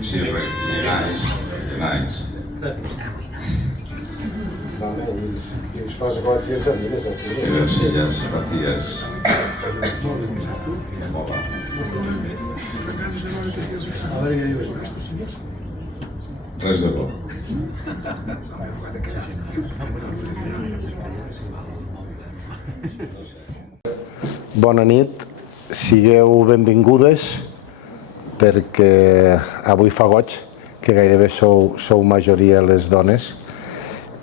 Sí, rellenáis. Vale, i ens fas goig i ens avines aquí. Y las sillas vacías. Mola. Res de bo. Bona nit, sigueu benvingudes perquè avui fa goig que gairebé sou majoria les dones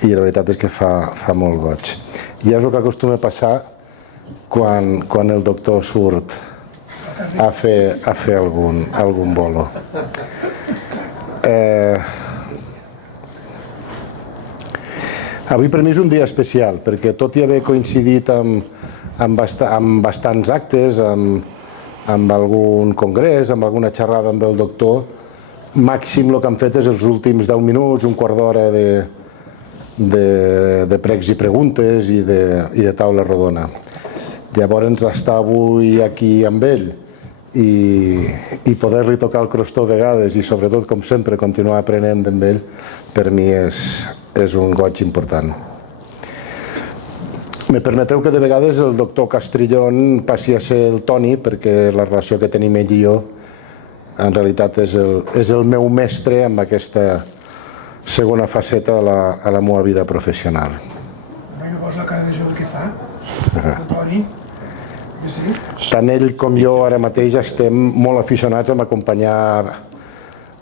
i la veritat és que fa molt goig. I és el que acostuma a passar quan el doctor surt a fer algun bolo. Avui per mi és un dia especial perquè tot i haver coincidit amb bastants actes, amb algun congrés, amb alguna xerrada amb el doctor, màxim el que han fet és els últims 10 minuts, un quart d'hora de pregs i preguntes i de taula rodona. Llavors estar avui aquí amb ell i poder-li tocar el crostó a vegades i sobretot, com sempre, continuar aprenent amb ell, per mi és un goig important. Me permeteu que de vegades el doctor Castrillón passi a ser el Toni, perquè la relació que tenim ell i jo en realitat és el meu mestre amb aquesta segona faceta a la meva vida professional. No posa la cara de jove que fa, el Toni. Tant ell com jo ara mateix estem molt aficionats a acompanyar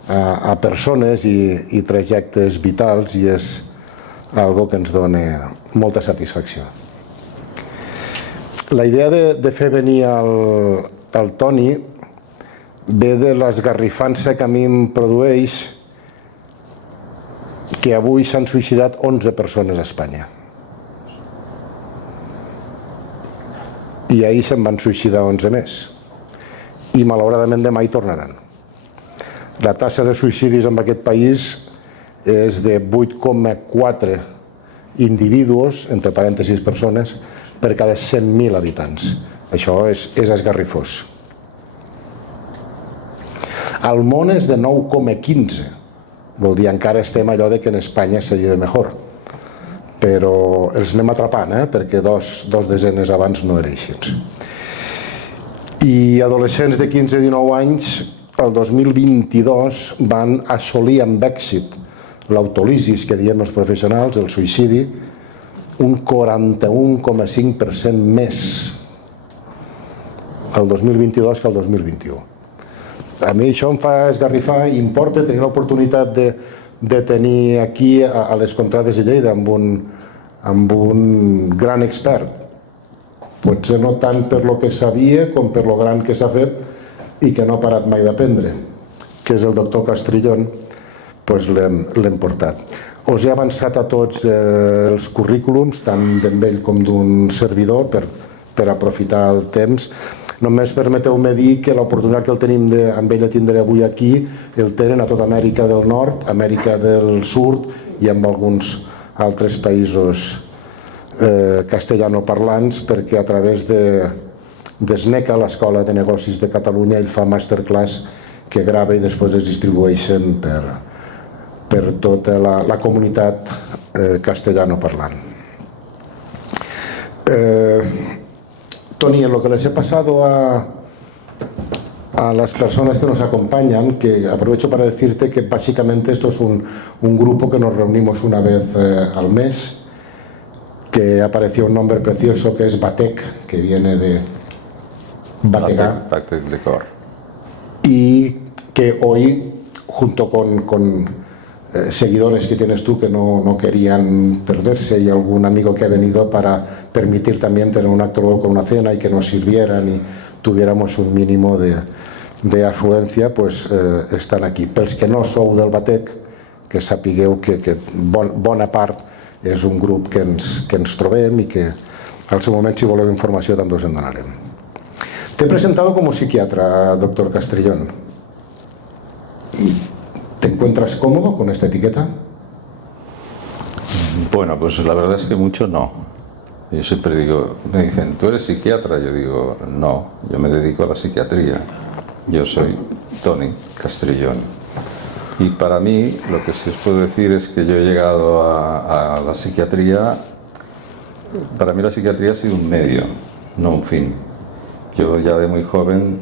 a persones i trajectes vitals i és algo que ens dona molta satisfacció. La idea de fer venir el Toni ve de l'esgarrifança que a mi em produeix que avui s'han suïcidat 11 persones a Espanya. I ahir se'n van suïcidar 11 més. I malauradament demà hi tornaran. La taxa de suïcidis en aquest país és de 8,4 individus, entre parèntesis persones, per cada 100.000 habitants. Això és esgarrifós. Al món és de 9,15. Vol dir, encara estem allò de que en Espanya se lleva millor. Però els anem atrapant, perquè dos desenes abans no era així. I adolescents de 15-19 anys, el 2022, van assolir amb èxit l'autòlisis, que diem els professionals, el suïcidi, un 41,5% més el 2022 que el 2021. A mi això em fa esgarrifar i em porta tenir l'oportunitat de tenir aquí a les Contrades de Lleida amb un gran expert. Potser no tant per lo que sabia com per lo gran que s'ha fet i que no ha parat mai d'aprendre, que és el doctor Castrillón, doncs l'hem portat. Us he avançat a tots els currículums, tant d'ell com d'un servidor, per aprofitar el temps. Només permeteu-me dir que l'oportunitat que el tenim amb ell de tindre avui aquí el tenen a tota Amèrica del Nord, Amèrica del Sud i amb alguns altres països castellanoparlants, perquè a través d'ESNECA, l'Escola de Negocis de Catalunya, ell fa masterclass que grava i després es distribueixen per tota la comunitat castellanoparlant. Toni, en lo que les he pasado a las personas que nos acompañan, que aprovecho para decirte que básicamente esto es un grupo que nos reunimos una vez al mes, que apareció un nombre precioso que es Batec, que viene de Bategar. Batec de cor. Y que hoy, junto con seguidores que tienes tú que no querían perderse y algún amigo que ha venido para permitir también tener un acto luego con una cena y que nos sirvieran y tuviéramos un mínimo de afluencia, pues estan aquí. Pels que no sou del Batec, que sapigueu que bona part és un grup que ens trobem i que al seu moment, si voleu informació, també us en donarem. Te he presentado como psiquiatra, doctor Castrillón. ¿Te encuentras cómodo con esta etiqueta? Bueno, pues la verdad es que mucho no. Yo siempre digo, me dicen, ¿tú eres psiquiatra? Yo digo, no, yo me dedico a la psiquiatría. Yo soy Toni Castrillón. Y para mí, lo que sí os puedo decir es que yo he llegado a la psiquiatría. Para mí la psiquiatría ha sido un medio, no un fin. Yo ya de muy joven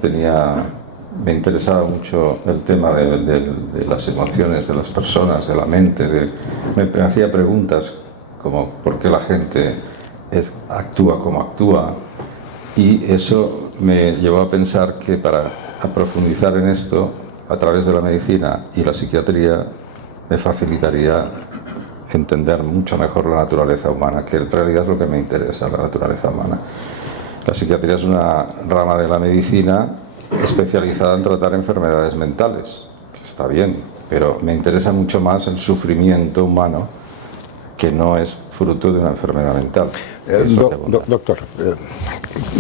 me interesaba mucho el tema de las emociones de las personas, de la mente. Me hacía preguntas como por qué la gente actúa como actúa. Y eso me llevó a pensar que para profundizar en esto, a través de la medicina y la psiquiatría, me facilitaría entender mucho mejor la naturaleza humana, que en realidad es lo que me interesa, la naturaleza humana. La psiquiatría es una rama de la medicina especializada en tratar enfermedades mentales, que está bien, pero me interesa mucho más el sufrimiento humano, que no es fruto de una enfermedad mental. Doctor,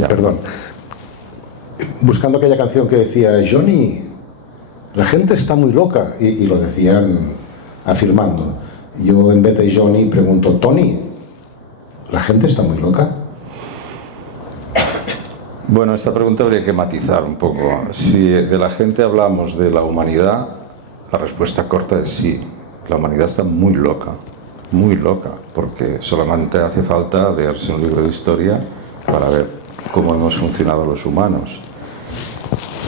perdón. Buscando aquella canción que decía Johnny, la gente está muy loca, y lo decían afirmando. Yo en vez de Johnny pregunto, Tony, ¿la gente está muy loca? Bueno, esta pregunta habría que matizar un poco. Si de la gente hablamos de la humanidad, la respuesta corta es sí. La humanidad está muy loca, porque solamente hace falta leerse un libro de historia para ver cómo hemos funcionado los humanos.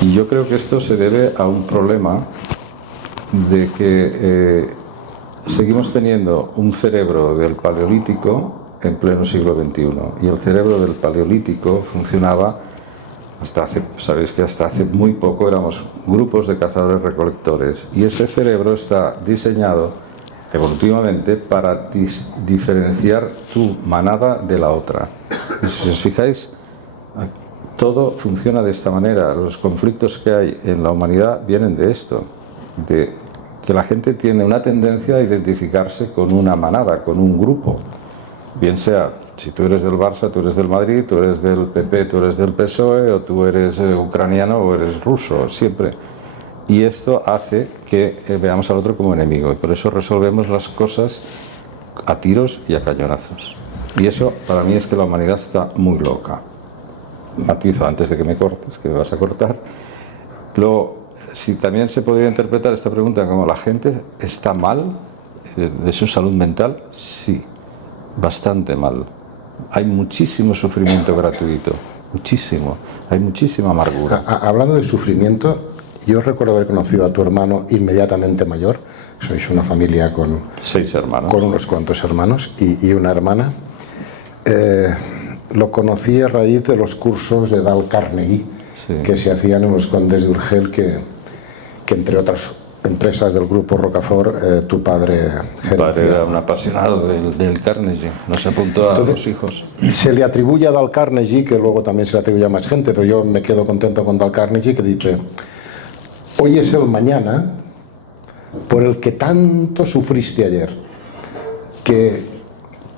Y yo creo que esto se debe a un problema de que seguimos teniendo un cerebro del Paleolítico en pleno siglo XXI, y el cerebro del Paleolítico funcionaba sabéis que hasta hace muy poco éramos grupos de cazadores-recolectores, y ese cerebro está diseñado evolutivamente para diferenciar tu manada de la otra. Y si os fijáis, todo funciona de esta manera. Los conflictos que hay en la humanidad vienen de esto, de que la gente tiene una tendencia a identificarse con una manada, con un grupo. Bien sea, si tú eres del Barça, tú eres del Madrid, tú eres del PP, tú eres del PSOE, o tú eres ucraniano o eres ruso, siempre. Y esto hace que veamos al otro como enemigo, y por eso resolvemos las cosas a tiros y a cañonazos. Y eso para mí es que la humanidad está muy loca. Matizo antes de que me cortes, que me vas a cortar. Luego, si también se podría interpretar esta pregunta como la gente está mal de su salud mental, sí, bastante mal. Hay muchísimo sufrimiento gratuito, muchísimo, hay muchísima amargura. Hablando de sufrimiento, yo recuerdo haber conocido a tu hermano inmediatamente mayor. Sois una familia con 6 hermanos. Con unos cuantos hermanos y una hermana. Lo conocí a raíz de los cursos de Dale Carnegie, sí, que se hacían en los Condes de Urgel, que entre otras empresas del grupo Rocafort, tu padre gerencia. Mi padre era un apasionado del Carnegie, nos apuntó a los hijos. Se le atribuye a Dale Carnegie, que luego también se le atribuye a más gente, pero yo me quedo contento con Dale Carnegie, que dice: hoy es el mañana por el que tanto sufriste ayer. ¿Qué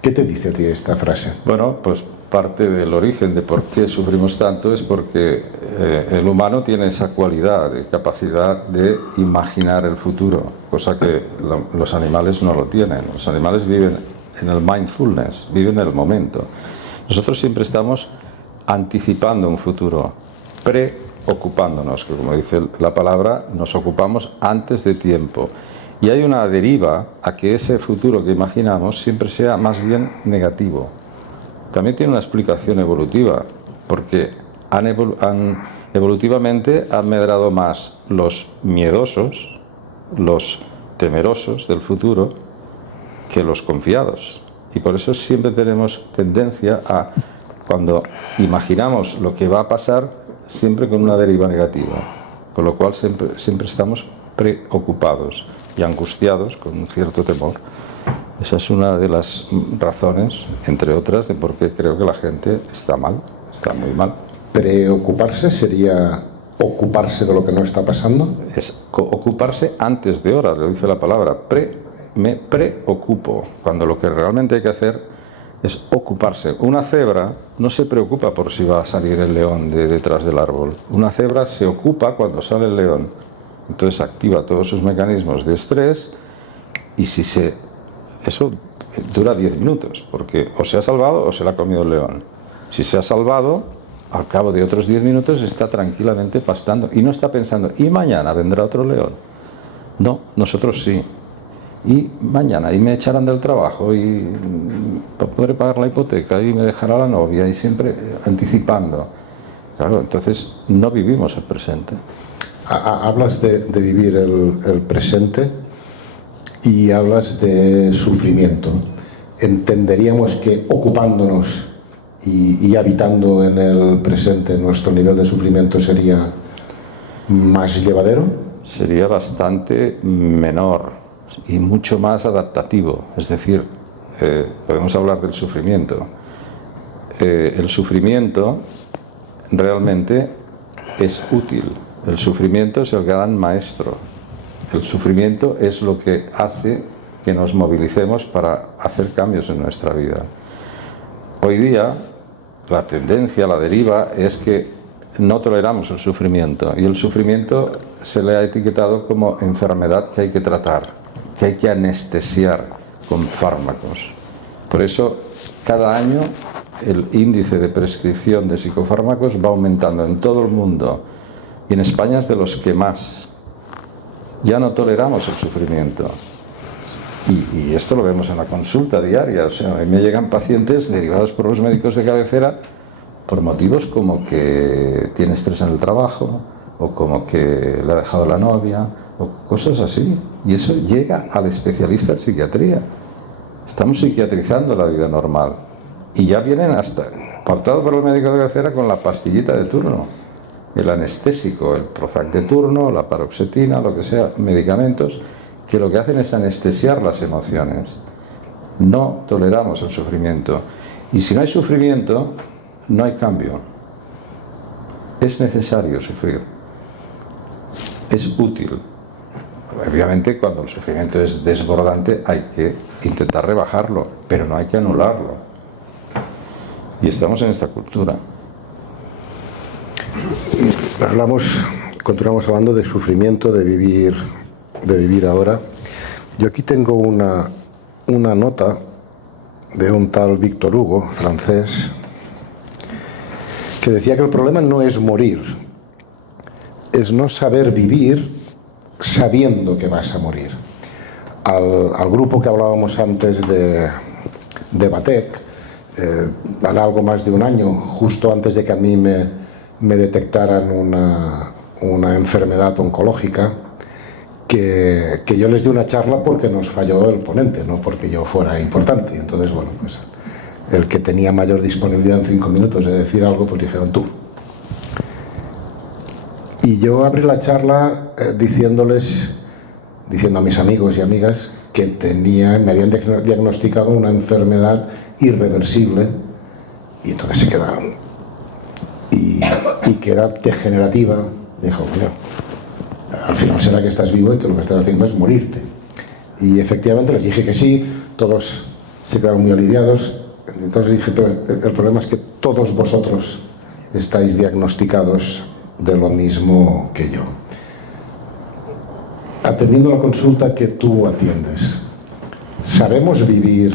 te dice a ti esta frase? Bueno, pues parte del origen de por qué sufrimos tanto es porque el humano tiene esa cualidad de capacidad de imaginar el futuro, cosa que los animales no lo tienen. Los animales viven en el mindfulness, viven en el momento. Nosotros siempre estamos anticipando un futuro, preocupándonos, que como dice la palabra, nos ocupamos antes de tiempo. Y hay una deriva a que ese futuro que imaginamos siempre sea más bien negativo. También tiene una explicación evolutiva, porque evolutivamente han medrado más los miedosos, los temerosos del futuro, que los confiados. Y por eso siempre tenemos tendencia a, cuando imaginamos lo que va a pasar, siempre con una deriva negativa. Con lo cual siempre estamos preocupados y angustiados, con un cierto temor. Esa es una de las razones, entre otras, de por qué creo que la gente está mal, está muy mal. ¿Preocuparse sería ocuparse de lo que no está pasando? Es ocuparse antes de hora, lo dice la palabra. Me preocupo, cuando lo que realmente hay que hacer es ocuparse. Una cebra no se preocupa por si va a salir el león de detrás del árbol. Una cebra se ocupa cuando sale el león. Entonces activa todos sus mecanismos de estrés, y eso dura 10 minutos, porque o se ha salvado o se la ha comido el león. Si se ha salvado, al cabo de otros 10 minutos está tranquilamente pastando y no está pensando, y mañana vendrá otro león. No, nosotros sí. Y mañana, y me echarán del trabajo, y podré pagar la hipoteca, y me dejará la novia, y siempre anticipando. Claro, entonces no vivimos el presente. Hablas de vivir el presente y hablas de sufrimiento. Entenderíamos que ocupándonos y habitando en el presente nuestro nivel de sufrimiento sería más llevadero. Sería bastante menor y mucho más adaptativo. Es decir, podemos hablar del sufrimiento. El sufrimiento realmente es útil. El sufrimiento es el gran maestro. El sufrimiento es lo que hace que nos movilicemos para hacer cambios en nuestra vida. Hoy día, la tendencia, la deriva, es que no toleramos el sufrimiento, y el sufrimiento se le ha etiquetado como enfermedad que hay que tratar, que hay que anestesiar con fármacos. Por eso, cada año el índice de prescripción de psicofármacos va aumentando en todo el mundo, y en España es de los que más. Ya no toleramos el sufrimiento. Y esto lo vemos en la consulta diaria. O sea, a mí me llegan pacientes derivados por los médicos de cabecera por motivos como que tiene estrés en el trabajo, o como que le ha dejado la novia, o cosas así. Y eso llega al especialista en psiquiatría. Estamos psiquiatrizando la vida normal. Y ya vienen hasta pautados por el médico de cabecera con la pastillita de turno, el anestésico, el Prozac de turno, la paroxetina, lo que sea, medicamentos que lo que hacen es anestesiar las emociones. No toleramos el sufrimiento. Y si no hay sufrimiento, no hay cambio. Es necesario sufrir. Es útil. Obviamente, cuando el sufrimiento es desbordante, hay que intentar rebajarlo, pero no hay que anularlo. Y estamos en esta cultura. Continuamos hablando de sufrimiento, de vivir ahora. Yo aquí tengo una nota de un tal Victor Hugo, francés, que decía que el problema no es morir, es no saber vivir sabiendo que vas a morir. Al grupo que hablábamos antes de Batec, hará algo más de un año, justo antes de que a mí me detectaran una enfermedad oncológica, que yo les di una charla porque nos falló el ponente, no porque yo fuera importante. Entonces, bueno, pues el que tenía mayor disponibilidad en 5 minutos de decir algo, pues dijeron tú. Y yo abrí la charla diciendo a mis amigos y amigas que me habían diagnosticado una enfermedad irreversible, y entonces se quedaron. Y que era degenerativa. Dijo, bueno, al final será que estás vivo y que lo que estás haciendo es morirte. Y efectivamente les dije que sí, todos se quedaron muy aliviados. Entonces dije, pero el problema es que todos vosotros estáis diagnosticados de lo mismo que yo. Atendiendo la consulta que tú atiendes, ¿sabemos vivir?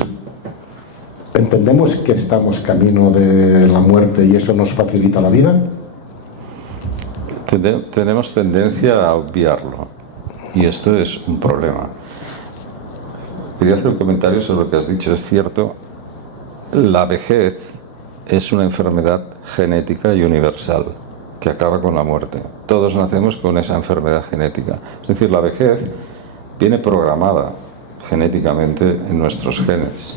¿Entendemos que estamos camino de la muerte y eso nos facilita la vida? Tenemos tendencia a obviarlo, y esto es un problema. Quería hacer un comentario sobre lo que has dicho. Es cierto, la vejez es una enfermedad genética y universal que acaba con la muerte. Todos nacemos con esa enfermedad genética. Es decir, la vejez viene programada genéticamente en nuestros genes.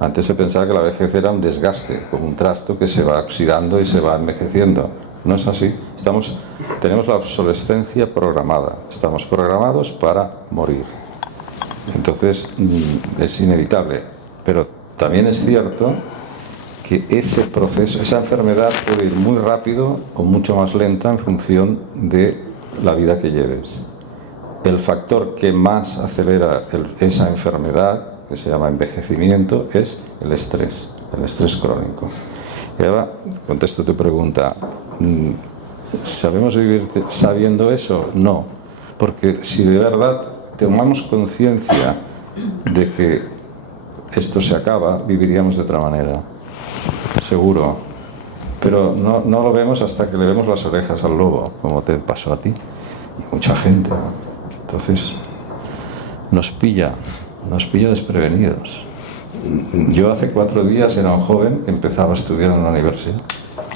Antes se pensaba que la vejez era un desgaste, como un trasto que se va oxidando y se va envejeciendo. No es así. Tenemos la obsolescencia programada. Estamos programados para morir. Entonces, es inevitable. Pero también es cierto que ese proceso, esa enfermedad puede ir muy rápido o mucho más lenta en función de la vida que lleves. El factor que más acelera esa enfermedad, que se llama envejecimiento, es el estrés crónico. Y ahora contesto tu pregunta. ¿Sabemos vivir sabiendo eso? No, porque si de verdad tomamos conciencia de que esto se acaba, viviríamos de otra manera, seguro. Pero no lo vemos hasta que le vemos las orejas al lobo, como te pasó a ti y mucha gente. Entonces, nos pilla desprevenidos. Yo hace 4 días era un joven que empezaba a estudiar en la universidad.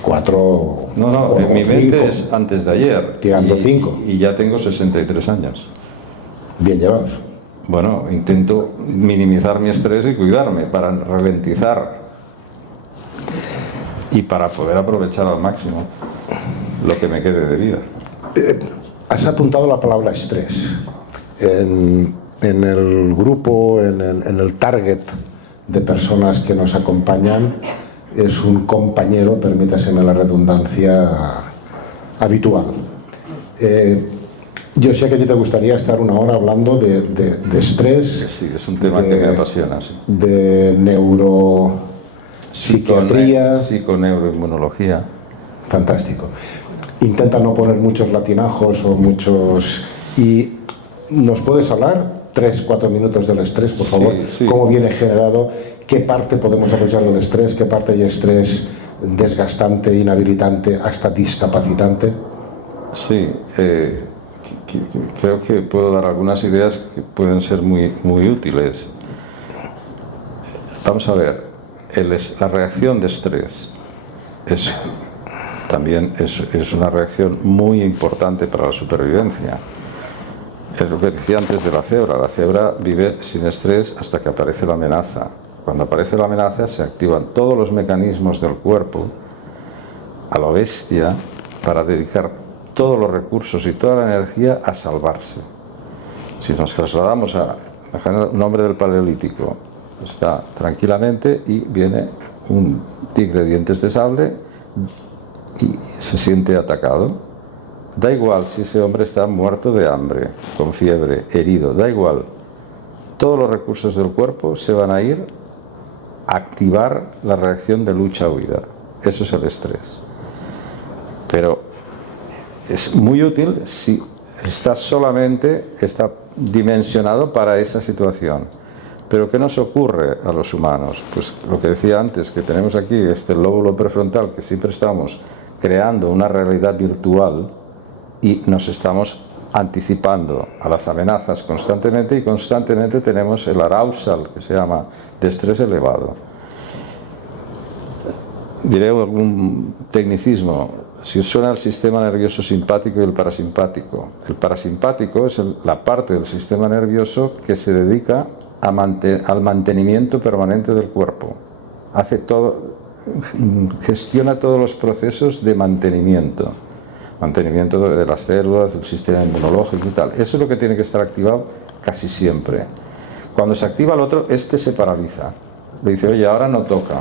4. No, en mi mente es antes de ayer. Tirando 5. Y ya tengo 63 años. Bien llevados. Bueno, intento minimizar mi estrés y cuidarme para ralentizar y para poder aprovechar al máximo lo que me quede de vida. Has apuntado la palabra estrés. En el grupo, en el target de personas que nos acompañan, es un compañero, permítaseme la redundancia, habitual. Yo sé que a ti te gustaría estar una hora hablando de estrés. Sí, es un tema que me apasiona. Sí. De neuropsiquiatría. Psiconeuroinmunología. Fantástico. Intenta no poner muchos latinajos o muchos... ¿Y nos puedes hablar 3-4 minutos del estrés, por favor? Sí. ¿Cómo viene generado? ¿Qué parte podemos aprovechar del estrés? ¿Qué parte hay estrés desgastante, inhabilitante, hasta discapacitante? Sí, creo que puedo dar algunas ideas que pueden ser muy útiles. Vamos a ver, la reacción de estrés también es una reacción muy importante para la supervivencia. Es lo que decía antes de la cebra. La cebra vive sin estrés hasta que aparece la amenaza. Cuando aparece la amenaza se activan todos los mecanismos del cuerpo a la bestia para dedicar todos los recursos y toda la energía a salvarse. Si nos trasladamos a un hombre del Paleolítico, está tranquilamente y viene un tigre de dientes de sable y se siente atacado. Da igual si ese hombre está muerto de hambre, con fiebre, herido, da igual. Todos los recursos del cuerpo se van a ir a activar la reacción de lucha-huida. Eso es el estrés. Pero es muy útil si está dimensionado para esa situación. Pero ¿qué nos ocurre a los humanos? Pues lo que decía antes, que tenemos aquí este lóbulo prefrontal, que siempre estamos creando una realidad virtual y nos estamos anticipando a las amenazas constantemente, y constantemente tenemos el arousal, que se llama, de estrés elevado. Diré algún tecnicismo. Si os suena el sistema nervioso simpático y el parasimpático es la parte del sistema nervioso que se dedica al mantenimiento permanente del cuerpo. Gestiona todos los procesos de mantenimiento de las células, del sistema inmunológico y tal. Eso es lo que tiene que estar activado casi siempre. Cuando se activa el otro, este se paraliza. Le dice, oye, ahora no toca.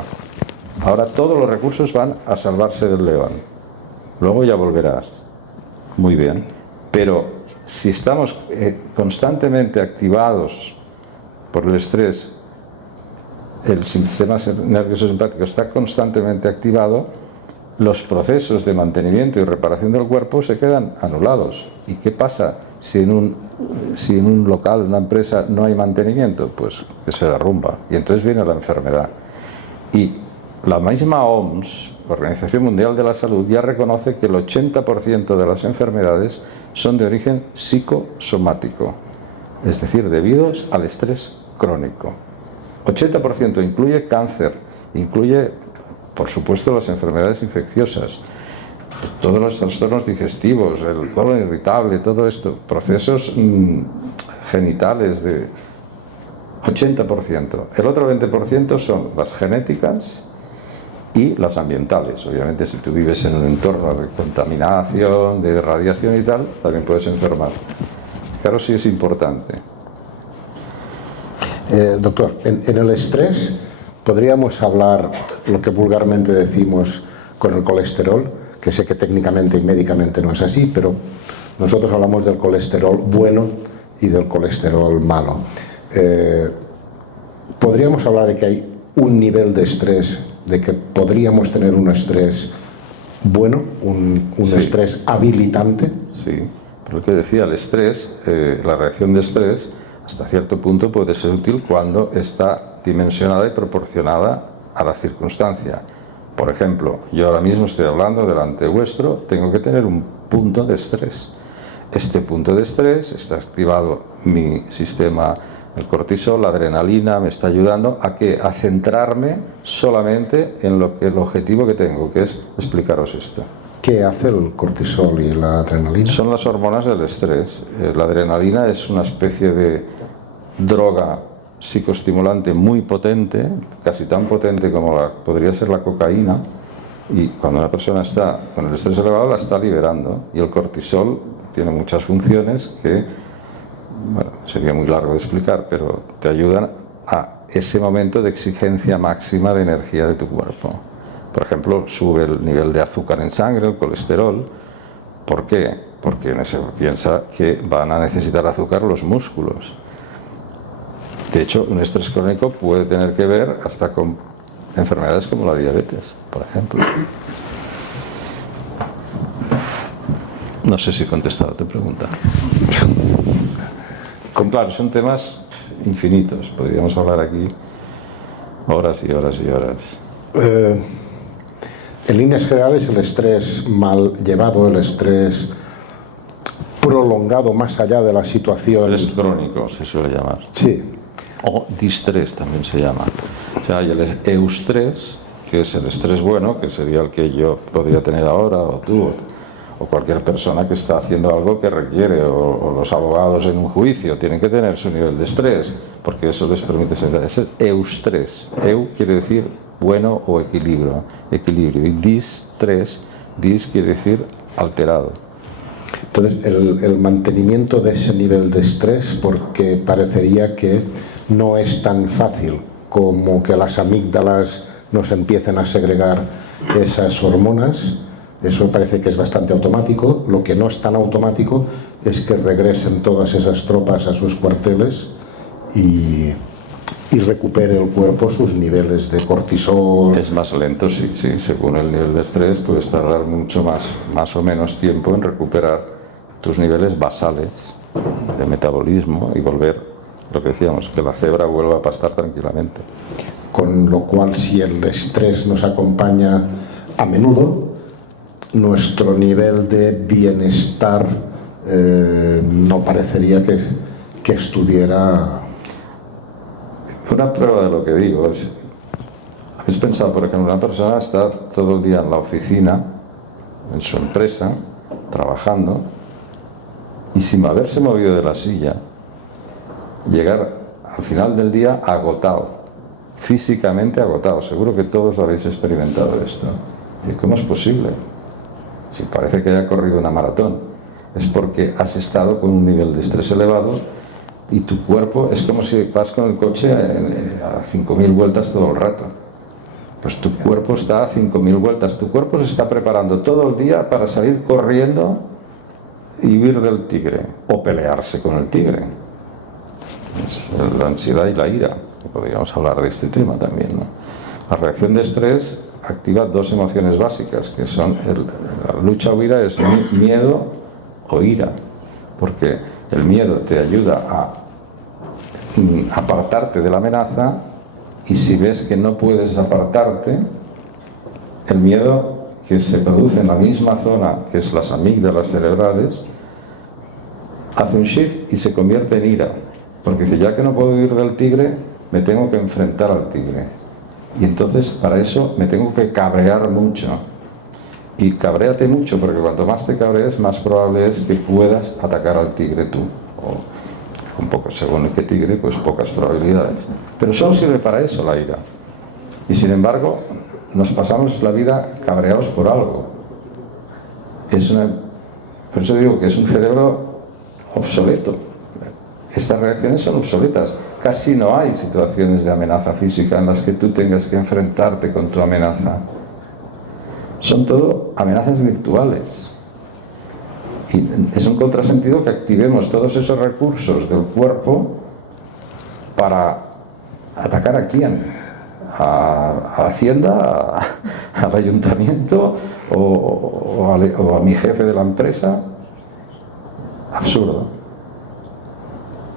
Ahora todos los recursos van a salvarse del león. Luego ya volverás. Muy bien. Pero si estamos constantemente activados por el estrés, el sistema nervioso simpático está constantemente activado, los procesos de mantenimiento y reparación del cuerpo se quedan anulados. ¿Y qué pasa si en un local, en una empresa, no hay mantenimiento? Pues que se derrumba y entonces viene la enfermedad. Y la misma OMS, la Organización Mundial de la Salud, ya reconoce que el 80% de las enfermedades son de origen psicosomático, es decir, debidos al estrés crónico. 80% incluye cáncer, incluye, por supuesto, las enfermedades infecciosas, todos los trastornos digestivos, el colon irritable, todo esto, procesos genitales de 80%. El otro 20% son las genéticas y las ambientales. Obviamente, si tú vives en un entorno de contaminación, de radiación y tal, también puedes enfermar. Claro, sí es importante. Doctor, en el estrés podríamos hablar lo que vulgarmente decimos con el colesterol, que sé que técnicamente y médicamente no es así, pero nosotros hablamos del colesterol bueno y del colesterol malo. ¿Podríamos hablar de que hay un nivel de estrés, de que podríamos tener un estrés bueno, un Sí. estrés habilitante? Sí, pero lo que decía, el estrés, la reacción de estrés, hasta cierto punto puede ser útil cuando está dimensionada y proporcionada a la circunstancia. Por ejemplo, yo ahora mismo estoy hablando delante vuestro, tengo que tener un punto de estrés. este punto de estrés, está activado mi sistema, el cortisol, la adrenalina, me está ayudando a centrarme solamente en el objetivo que tengo, que es explicaros esto. ¿Qué hace el cortisol y la adrenalina? Son las hormonas del estrés. La adrenalina es una especie de droga psicoestimulante muy potente, casi tan potente como podría ser la cocaína, y cuando una persona está con el estrés elevado la está liberando, y el cortisol tiene muchas funciones que, bueno, sería muy largo de explicar, pero te ayudan a ese momento de exigencia máxima de energía de tu cuerpo. Por ejemplo, sube el nivel de azúcar en sangre, el colesterol. ¿Por qué? Porque se piensa que van a necesitar azúcar los músculos. De hecho, un estrés crónico puede tener que ver hasta con enfermedades como la diabetes, por ejemplo. No sé si he contestado a tu pregunta. Claro, son temas infinitos. Podríamos hablar aquí horas y horas y horas. En líneas generales, el estrés mal llevado, el estrés prolongado más allá de la situación... Estrés crónico se suele llamar. Sí. O distrés también se llama. O sea, hay el eustrés, que es el estrés bueno, que sería el que yo podría tener ahora, o tú, o cualquier persona que está haciendo algo que requiere, o los abogados en un juicio tienen que tener su nivel de estrés, porque eso les permite ser. Es el eustrés. Eu quiere decir bueno o equilibrio, y distrés, dis quiere decir alterado. Entonces, el mantenimiento de ese nivel de estrés, porque parecería que no es tan fácil como que las amígdalas nos empiecen a segregar esas hormonas. Eso parece que es bastante automático. Lo que no es tan automático es que regresen todas esas tropas a sus cuarteles y recupere el cuerpo sus niveles de cortisol. Es más lento, sí, según el nivel de estrés puedes tardar mucho más o menos tiempo en recuperar tus niveles basales de metabolismo y volver, lo que decíamos, que la cebra vuelva a pastar tranquilamente. Con lo cual, si el estrés nos acompaña a menudo, nuestro nivel de bienestar no parecería que estuviera... Una prueba de lo que digo es, ¿habéis pensado, por ejemplo, una persona está todo el día en la oficina, en su empresa, trabajando, y sin haberse movido de la silla, llegar al final del día agotado, físicamente agotado? Seguro que todos habéis experimentado esto. ¿Y cómo es posible? Si parece que haya corrido una maratón, es porque has estado con un nivel de estrés elevado y tu cuerpo es como si vas con el coche a 5.000 vueltas todo el rato. Pues tu cuerpo está a 5.000 vueltas, tu cuerpo se está preparando todo el día para salir corriendo y huir del tigre o pelearse con el tigre. Es la ansiedad y la ira, podríamos hablar de este tema también, ¿no? La reacción de estrés activa dos emociones básicas, que son la lucha-huida, es miedo o ira, porque el miedo te ayuda a apartarte de la amenaza, y si ves que no puedes apartarte, el miedo, que se produce en la misma zona que es las amígdalas cerebrales, hace un shift y se convierte en ira, porque dice, ya que no puedo huir del tigre, me tengo que enfrentar al tigre, y entonces para eso me tengo que cabrear mucho. Y cabréate mucho, porque cuanto más te cabrees, más probable es que puedas atacar al tigre tú. O un poco, según qué tigre, pues pocas probabilidades. Pero solo sirve para eso la ira. Y sin embargo, nos pasamos la vida cabreados por algo. Por eso digo que es un cerebro obsoleto. Estas reacciones son obsoletas. Casi no hay situaciones de amenaza física en las que tú tengas que enfrentarte con tu amenaza. Son todo amenazas virtuales. Y es un contrasentido que activemos todos esos recursos del cuerpo para atacar a quién, a Hacienda, al ayuntamiento o a mi jefe de la empresa. Absurdo.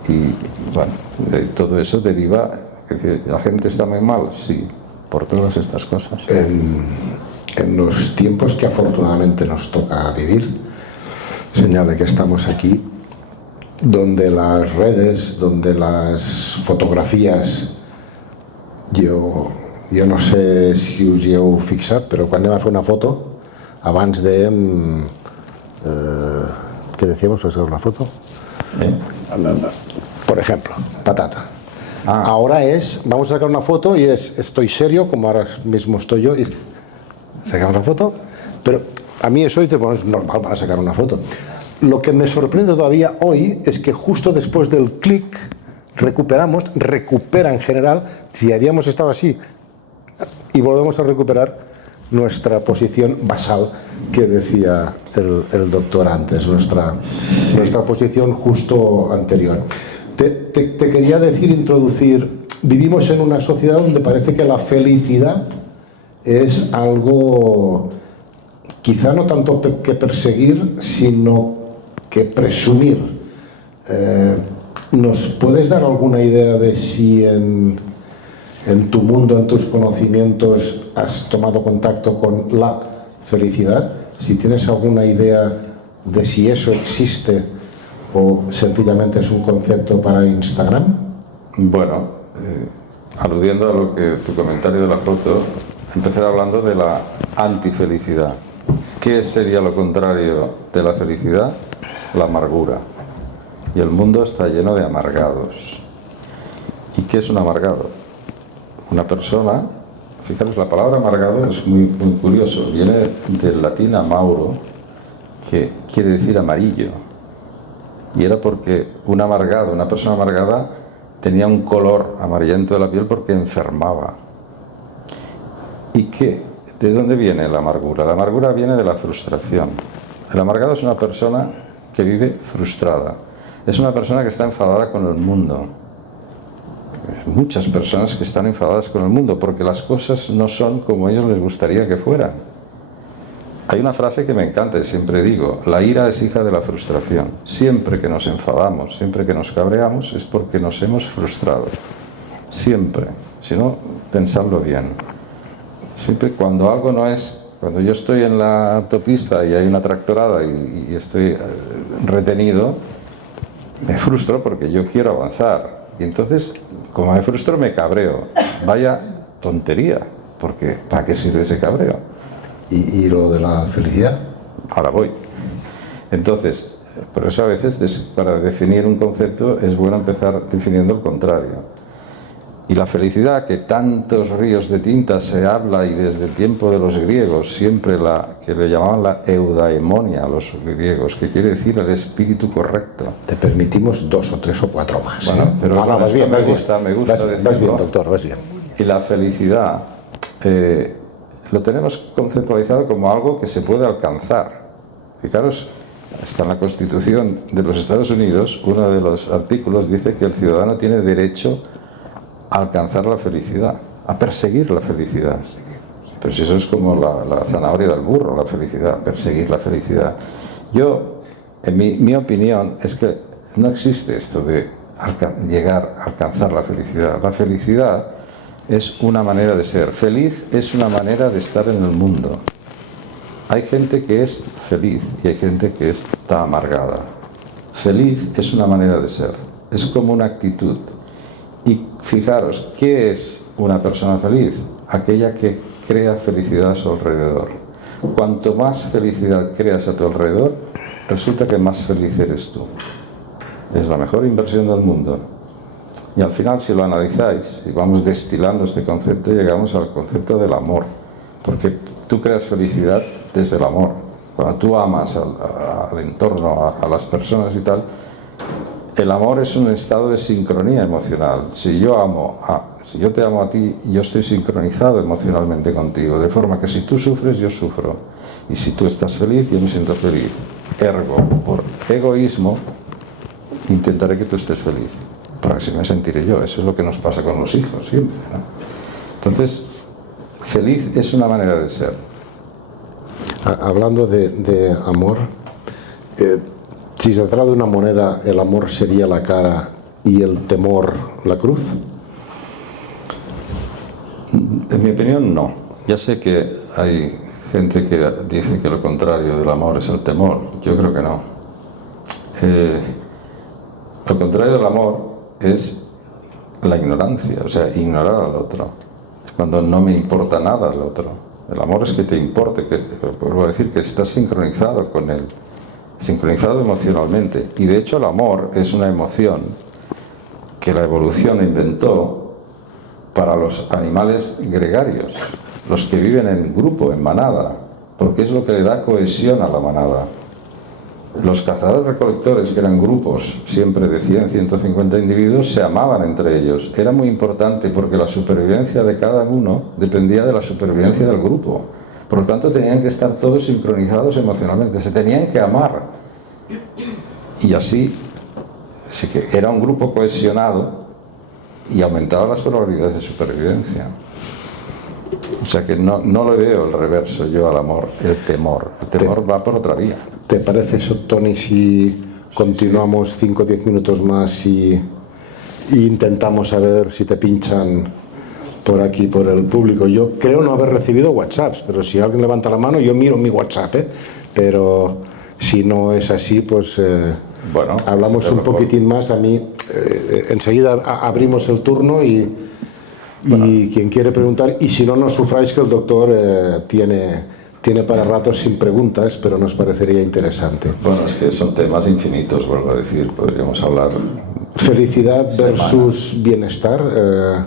Y bueno, de todo eso deriva que la gente está muy mal, sí, por todas estas cosas. En los tiempos que afortunadamente nos toca vivir, señal de que estamos aquí, donde las redes, donde las fotografías, jo no sé si us hi heu fixat, però quan anem a fer una foto, abans de... ¿qué decíamos para sacar una foto? Por ejemplo, patata. Ahora vamos a sacar una foto y estoy serio, como ahora mismo estoy yo, y sacamos la foto, pero a mí eso dice, bueno, es normal para sacar una foto. Lo que me sorprende todavía hoy es que justo después del clic recupera en general, si habíamos estado así, y volvemos a recuperar nuestra posición basal que decía el doctor antes, nuestra posición justo anterior. Te quería introducir, vivimos en una sociedad donde parece que la felicidad es algo quizá no tanto que perseguir, sino que presumir. ¿Nos puedes dar alguna idea de si en tu mundo, en tus conocimientos, has tomado contacto con la felicidad? Si tienes alguna idea de si eso existe o sencillamente es un concepto para Instagram. Bueno, aludiendo a lo que tu comentario de la foto, empecé hablando de la antifelicidad. ¿Qué sería lo contrario de la felicidad? La amargura. Y el mundo está lleno de amargados. ¿Y qué es un amargado? Una persona, fijaros, la palabra amargado es muy curioso, viene del latín amauro, que quiere decir amarillo. Y era porque un amargado, una persona amargada, tenía un color amarillento de la piel porque enfermaba. ¿Y qué? ¿De dónde viene la amargura? La amargura viene de la frustración. El amargado es una persona que vive frustrada. Es una persona que está enfadada con el mundo. Muchas personas que están enfadadas con el mundo porque las cosas no son como a ellos les gustaría que fueran. Hay una frase que me encanta y siempre digo: la ira es hija de la frustración. Siempre que nos enfadamos, siempre que nos cabreamos, es porque nos hemos frustrado. Siempre. Si no, pensadlo bien. Siempre cuando algo no es... Cuando yo estoy en la autopista y hay una tractorada y estoy retenido, me frustro porque yo quiero avanzar. Y entonces, como me frustro, me cabreo. Vaya tontería, porque ¿para qué sirve ese cabreo? ¿Y lo de la felicidad? Ahora voy. Entonces, por eso a veces para definir un concepto es bueno empezar definiendo el contrario. Y la felicidad, que tantos ríos de tinta se habla, y desde el tiempo de los griegos, siempre que le llamaban la eudaimonia a los griegos, que quiere decir el espíritu correcto. Te permitimos 2 o 3 o 4 más. Bueno, pero vas bien, me gusta decirlo. Vas bien, doctor, vas bien. Y la felicidad lo tenemos conceptualizado como algo que se puede alcanzar. Fijaros, hasta en la Constitución de los Estados Unidos, uno de los artículos dice que el ciudadano tiene derecho a alcanzar la felicidad, a perseguir la felicidad. Pero si eso es como la zanahoria del burro, la felicidad, perseguir la felicidad. Yo, en mi opinión, es que no existe esto de llegar a alcanzar la felicidad. La felicidad es una manera de ser. Feliz es una manera de estar en el mundo. Hay gente que es feliz y hay gente que está amargada. Feliz es una manera de ser. Es como una actitud. Y fijaros, ¿qué es una persona feliz? Aquella que crea felicidad a su alrededor. Cuanto más felicidad creas a tu alrededor, resulta que más feliz eres tú. Es la mejor inversión del mundo. Y al final, si lo analizáis y vamos destilando este concepto, llegamos al concepto del amor. Porque tú creas felicidad desde el amor. Cuando tú amas al entorno, a las personas y tal, el amor es un estado de sincronía emocional. Si yo te amo a ti, yo estoy sincronizado emocionalmente contigo, de forma que si tú sufres, yo sufro. Y si tú estás feliz, yo me siento feliz. Ergo, por egoísmo, intentaré que tú estés feliz, para que así me sentiré yo. Eso es lo que nos pasa con los hijos siempre, ¿no? Entonces, feliz es una manera de ser. Hablando de amor, si se trata de una moneda, ¿el amor sería la cara y el temor la cruz? En mi opinión, no. Ya sé que hay gente que dice que lo contrario del amor es el temor. Yo creo que no. Lo contrario del amor es la ignorancia, o sea, ignorar al otro. Es cuando no me importa nada al otro. El amor es que te importe, que, vuelvo a decir, que estás sincronizado con él, sincronizado emocionalmente. Y de hecho el amor es una emoción que la evolución inventó para los animales gregarios, los que viven en grupo, en manada, porque es lo que le da cohesión a la manada. Los cazadores-recolectores, que eran grupos siempre de 100, 150 individuos, se amaban entre ellos. Era muy importante porque la supervivencia de cada uno dependía de la supervivencia del grupo. Por lo tanto, tenían que estar todos sincronizados emocionalmente, se tenían que amar. Y así era un grupo cohesionado y aumentaba las probabilidades de supervivencia. O sea que no le veo el reverso yo al amor, el temor. El temor va por otra vía. ¿Te parece eso, Tony, si continuamos 5 o 10 minutos más y intentamos saber si te pinchan por aquí, por el público? Yo creo no haber recibido WhatsApps, pero si alguien levanta la mano, yo miro mi WhatsApp, pero si no es así, pues bueno, hablamos un poquitín más. A mí, enseguida abrimos el turno y quien quiere preguntar, y si no, no sufráis que el doctor tiene para ratos sin preguntas, pero nos parecería interesante. Bueno, es que son temas infinitos, vuelvo a decir, podríamos hablar. Felicidad versus bienestar.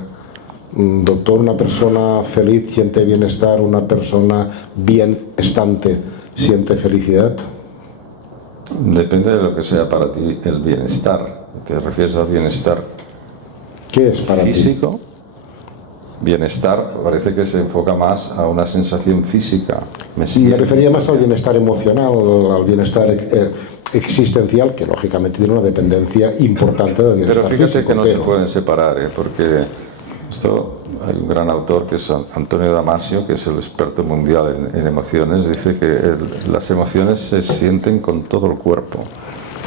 Doctor, ¿una persona feliz siente bienestar? ¿Una persona bienestante siente felicidad? Depende de lo que sea para ti el bienestar. ¿Te refieres al bienestar ¿Qué es para físico? Bienestar parece que se enfoca más a una sensación física. Me refería más al bienestar emocional, al bienestar existencial, que lógicamente tiene una dependencia importante del bienestar fíjate físico. Que no se pueden separar, porque esto, hay un gran autor que es Antonio Damasio, que es el experto mundial en emociones, dice que las emociones se sienten con todo el cuerpo.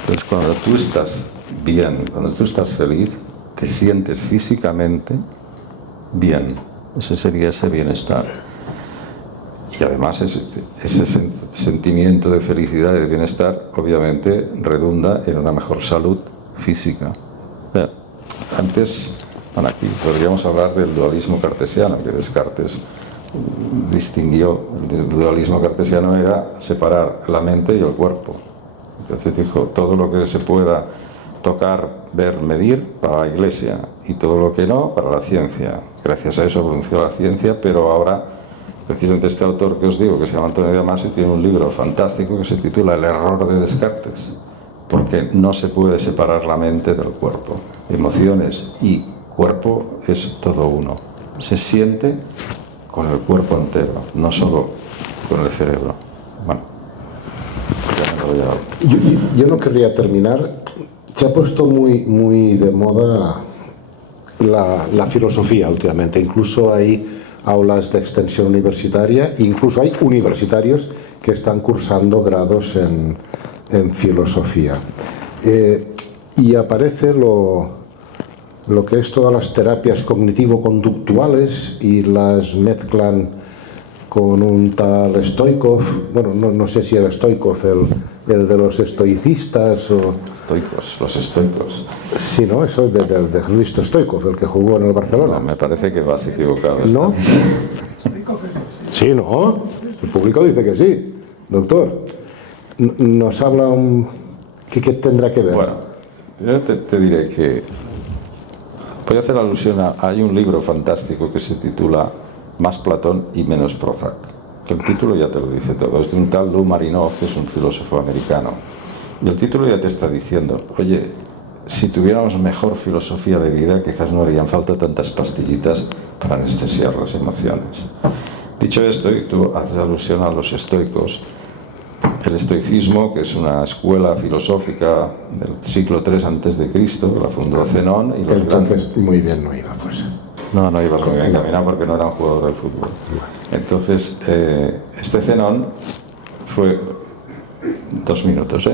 Entonces cuando tú estás bien, cuando tú estás feliz, te sientes físicamente bien. Ese sería ese bienestar. Y además ese sentimiento de felicidad y de bienestar obviamente redunda en una mejor salud física. Antes, bueno, aquí podríamos hablar del dualismo cartesiano, que Descartes distinguió. El dualismo cartesiano era separar la mente y el cuerpo. Entonces dijo, todo lo que se pueda tocar, ver, medir, para la Iglesia, y todo lo que no, para la ciencia. Gracias a eso evolucionó la ciencia, pero ahora, precisamente este autor que os digo, que se llama Antonio Damasio, tiene un libro fantástico que se titula El error de Descartes, porque no se puede separar la mente del cuerpo. Emociones y cuerpo es todo uno. Se siente con el cuerpo entero, no solo con el cerebro. Bueno, yo no querría terminar. Se ha puesto muy de moda la filosofía últimamente. Incluso hay aulas de extensión universitaria, incluso hay universitarios que están cursando grados en filosofía. Y aparece lo que es todas las terapias cognitivo-conductuales y las mezclan con un tal Stoikov. Bueno, no sé si era Stoikov el de los estoicistas o... Los estoicos. Sí, ¿no? Eso es de Hristo Stoikov, el que jugó en el Barcelona. No, me parece que vas equivocado. ¿No? Sí, ¿no? El público dice que sí. Doctor, nos habla ¿qué tendrá que ver? Bueno, yo te diré que voy a hacer alusión hay un libro fantástico que se titula Más Platón y menos Prozac. El título ya te lo dice todo. Es de un tal Lou Marinov, que es un filósofo americano. Y el título ya te está diciendo, oye, si tuviéramos mejor filosofía de vida, quizás no harían falta tantas pastillitas para anestesiar las emociones. Dicho esto, y tú haces alusión a los estoicos, el estoicismo, que es una escuela filosófica del siglo III a.C., la fundó Zenón. Y los entonces, muy bien no iba, pues. No ibas muy bien encaminado porque no era un jugador de fútbol. Entonces, este Zenón fue 2 minutos,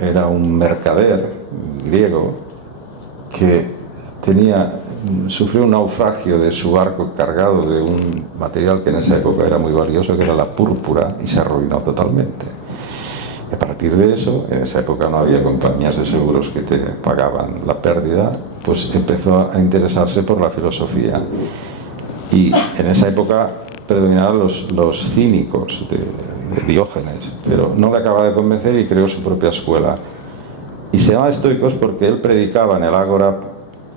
era un mercader griego que sufrió un naufragio de su barco cargado de un material que en esa época era muy valioso, que era la púrpura, y se arruinó totalmente. Y a partir de eso, en esa época no había compañías de seguros que te pagaban la pérdida, pues empezó a interesarse por la filosofía. Y en esa época predominaban los cínicos de Diógenes, pero no le acaba de convencer y creó su propia escuela. Y se llama estoicos porque él predicaba en el ágora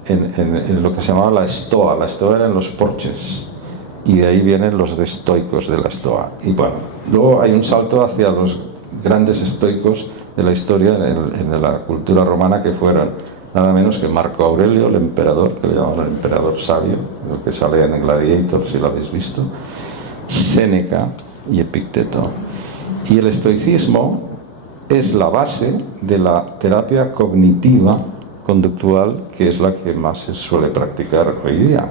en lo que se llamaba la estoa. La estoa eran los porches, y de ahí vienen los de estoicos de la estoa. Y bueno, luego hay un salto hacia los grandes estoicos de la historia en la cultura romana, que fueron nada menos que Marco Aurelio, el emperador, que le llamaban el emperador sabio, lo que sale en Gladiator, si lo habéis visto, Séneca y Epicteto. Y el estoicismo es la base de la terapia cognitiva conductual, que es la que más se suele practicar hoy día.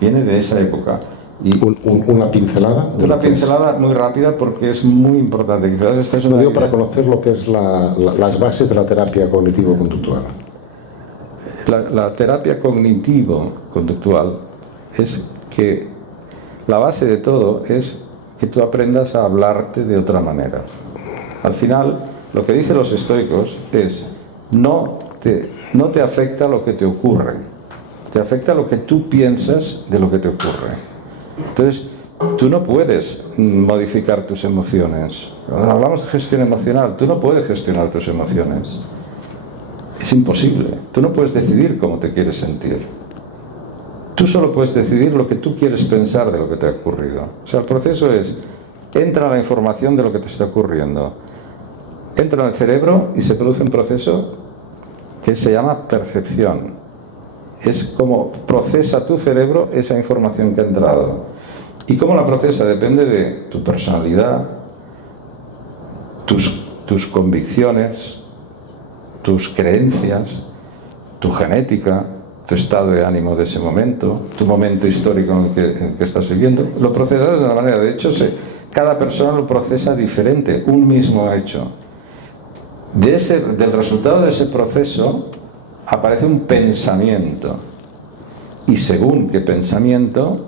Viene de esa época. Y una pincelada. Una pincelada muy rápida, porque es muy importante. Quizás esta es lo una digo idea. para conocer lo que es las bases de la terapia cognitivo-conductual. La terapia cognitivo-conductual es que la base de todo es que tú aprendas a hablarte de otra manera. Al final, lo que dicen los estoicos es: no te afecta lo que te ocurre, te afecta lo que tú piensas de lo que te ocurre. Entonces, tú no puedes modificar tus emociones. Cuando hablamos de gestión emocional, tú no puedes gestionar tus emociones. Es imposible. Tú no puedes decidir cómo te quieres sentir. Tú solo puedes decidir lo que tú quieres pensar de lo que te ha ocurrido. O sea, el proceso es: entra la información de lo que te está ocurriendo, entra en el cerebro y se produce un proceso que se llama percepción. Es como procesa tu cerebro esa información que ha entrado. Y cómo la procesa depende de tu personalidad, tus convicciones, tus creencias, tu genética, tu estado de ánimo de ese momento, tu momento histórico en el que estás viviendo. Lo procesas de una manera. De hecho, cada persona lo procesa diferente, un mismo hecho. Del resultado de ese proceso aparece un pensamiento, y según qué pensamiento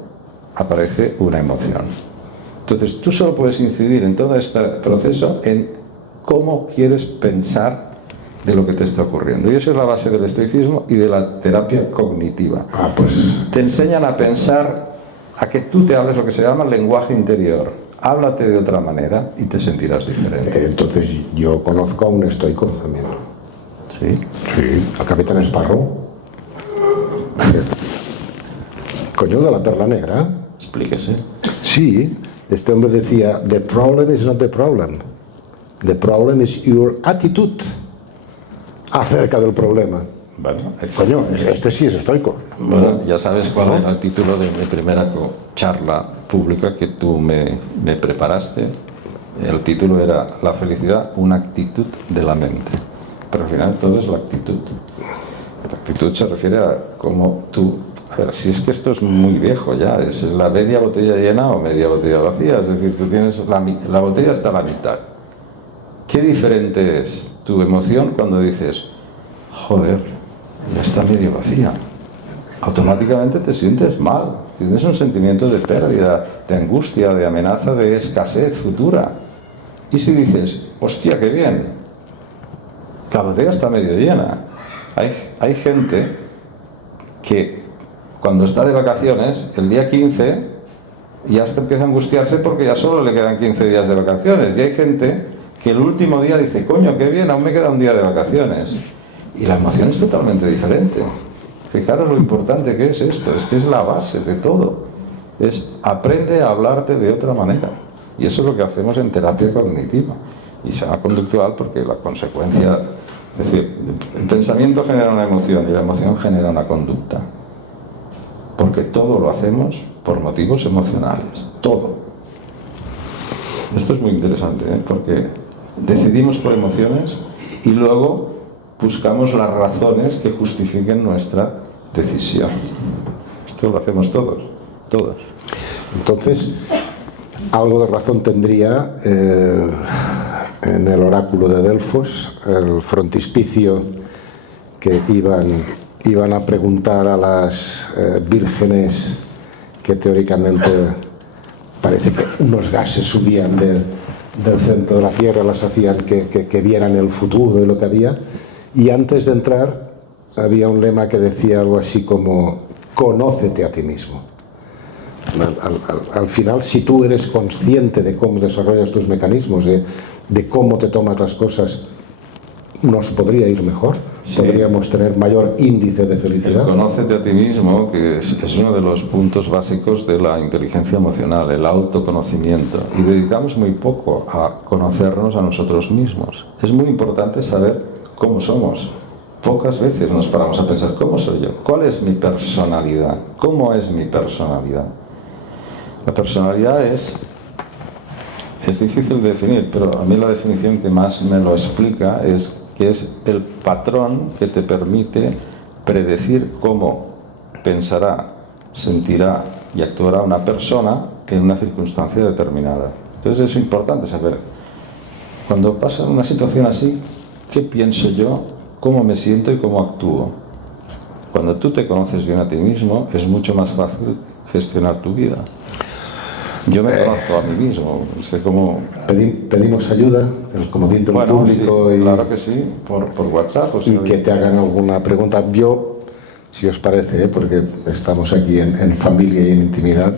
aparece una emoción. Entonces tú solo puedes incidir en todo este proceso en cómo quieres pensar de lo que te está ocurriendo, y eso es la base del estoicismo y de la terapia cognitiva. Te enseñan a pensar, a que tú te hables lo que se llama lenguaje interior. Háblate de otra manera y te sentirás diferente. Entonces yo conozco a un estoico también. ¿Sí? Sí, al Capitán Sparrow. Coño, de la Perla Negra. Explíquese. Sí, este hombre decía: the problem is not the problem. The problem is your attitude acerca del problema. Bueno, coño, este sí es estoico. Bueno, ya sabes cuál era el título de mi primera charla pública que tú me preparaste. El título era La felicidad, una actitud de la mente. Pero al final todo es la actitud. La actitud se refiere a cómo tú... A ver, si es que esto es muy viejo ya, es la media botella llena o media botella vacía, es decir, tú tienes la botella hasta la mitad. ¿Qué diferente es tu emoción cuando dices: joder, ya está medio vacía? Automáticamente te sientes mal, tienes un sentimiento de pérdida, de angustia, de amenaza, de escasez futura. Y si dices: hostia, qué bien, la botella está medio llena. Hay gente que cuando está de vacaciones, el día 15 ya se empieza a angustiarse porque ya solo le quedan 15 días de vacaciones. Y hay gente que el último día dice: coño, qué bien, aún me queda un día de vacaciones. Y la emoción es totalmente diferente. Fijaros lo importante que es esto, es que es la base de todo. Es aprende a hablarte de otra manera. Y eso es lo que hacemos en terapia cognitiva. Y se llama conductual porque la consecuencia... Es decir, el pensamiento genera una emoción y la emoción genera una conducta. Porque todo lo hacemos por motivos emocionales. Todo. Esto es muy interesante, ¿eh? Porque decidimos por emociones y luego buscamos las razones que justifiquen nuestra decisión. Esto lo hacemos todos. Entonces, algo de razón tendría en el oráculo de Delfos, el frontispicio que iban a preguntar a las vírgenes, que teóricamente parece que unos gases subían del centro de la Tierra las hacían que vieran el futuro y lo que había. Y antes de entrar había un lema que decía algo así como: conócete a ti mismo. Al final, si tú eres consciente de cómo desarrollas tus mecanismos, de cómo te tomas las cosas, nos podría ir mejor, sí. Podríamos tener mayor índice de felicidad. El conócete a ti mismo, que es uno de los puntos básicos de la inteligencia emocional, el autoconocimiento. Y dedicamos muy poco a conocernos a nosotros mismos. Es muy importante saber cómo somos. Pocas veces nos paramos a pensar: ¿cómo soy yo? ¿Cuál es mi personalidad? ¿Cómo es mi personalidad? La personalidad es difícil de definir, pero a mí la definición que más me lo explica es que es el patrón que te permite predecir cómo pensará, sentirá y actuará una persona en una circunstancia determinada. Entonces es importante saber, cuando pasa una situación así, ¿qué pienso yo? ¿Cómo me siento y cómo actúo? Cuando tú te conoces bien a ti mismo, es mucho más fácil gestionar tu vida. Yo me conozco a mí mismo, sé cómo... Pedimos ayuda, el comodín del público, sí, y claro que sí, por WhatsApp. Y que te hagan alguna pregunta. Yo, si os parece, porque estamos aquí en familia y en intimidad,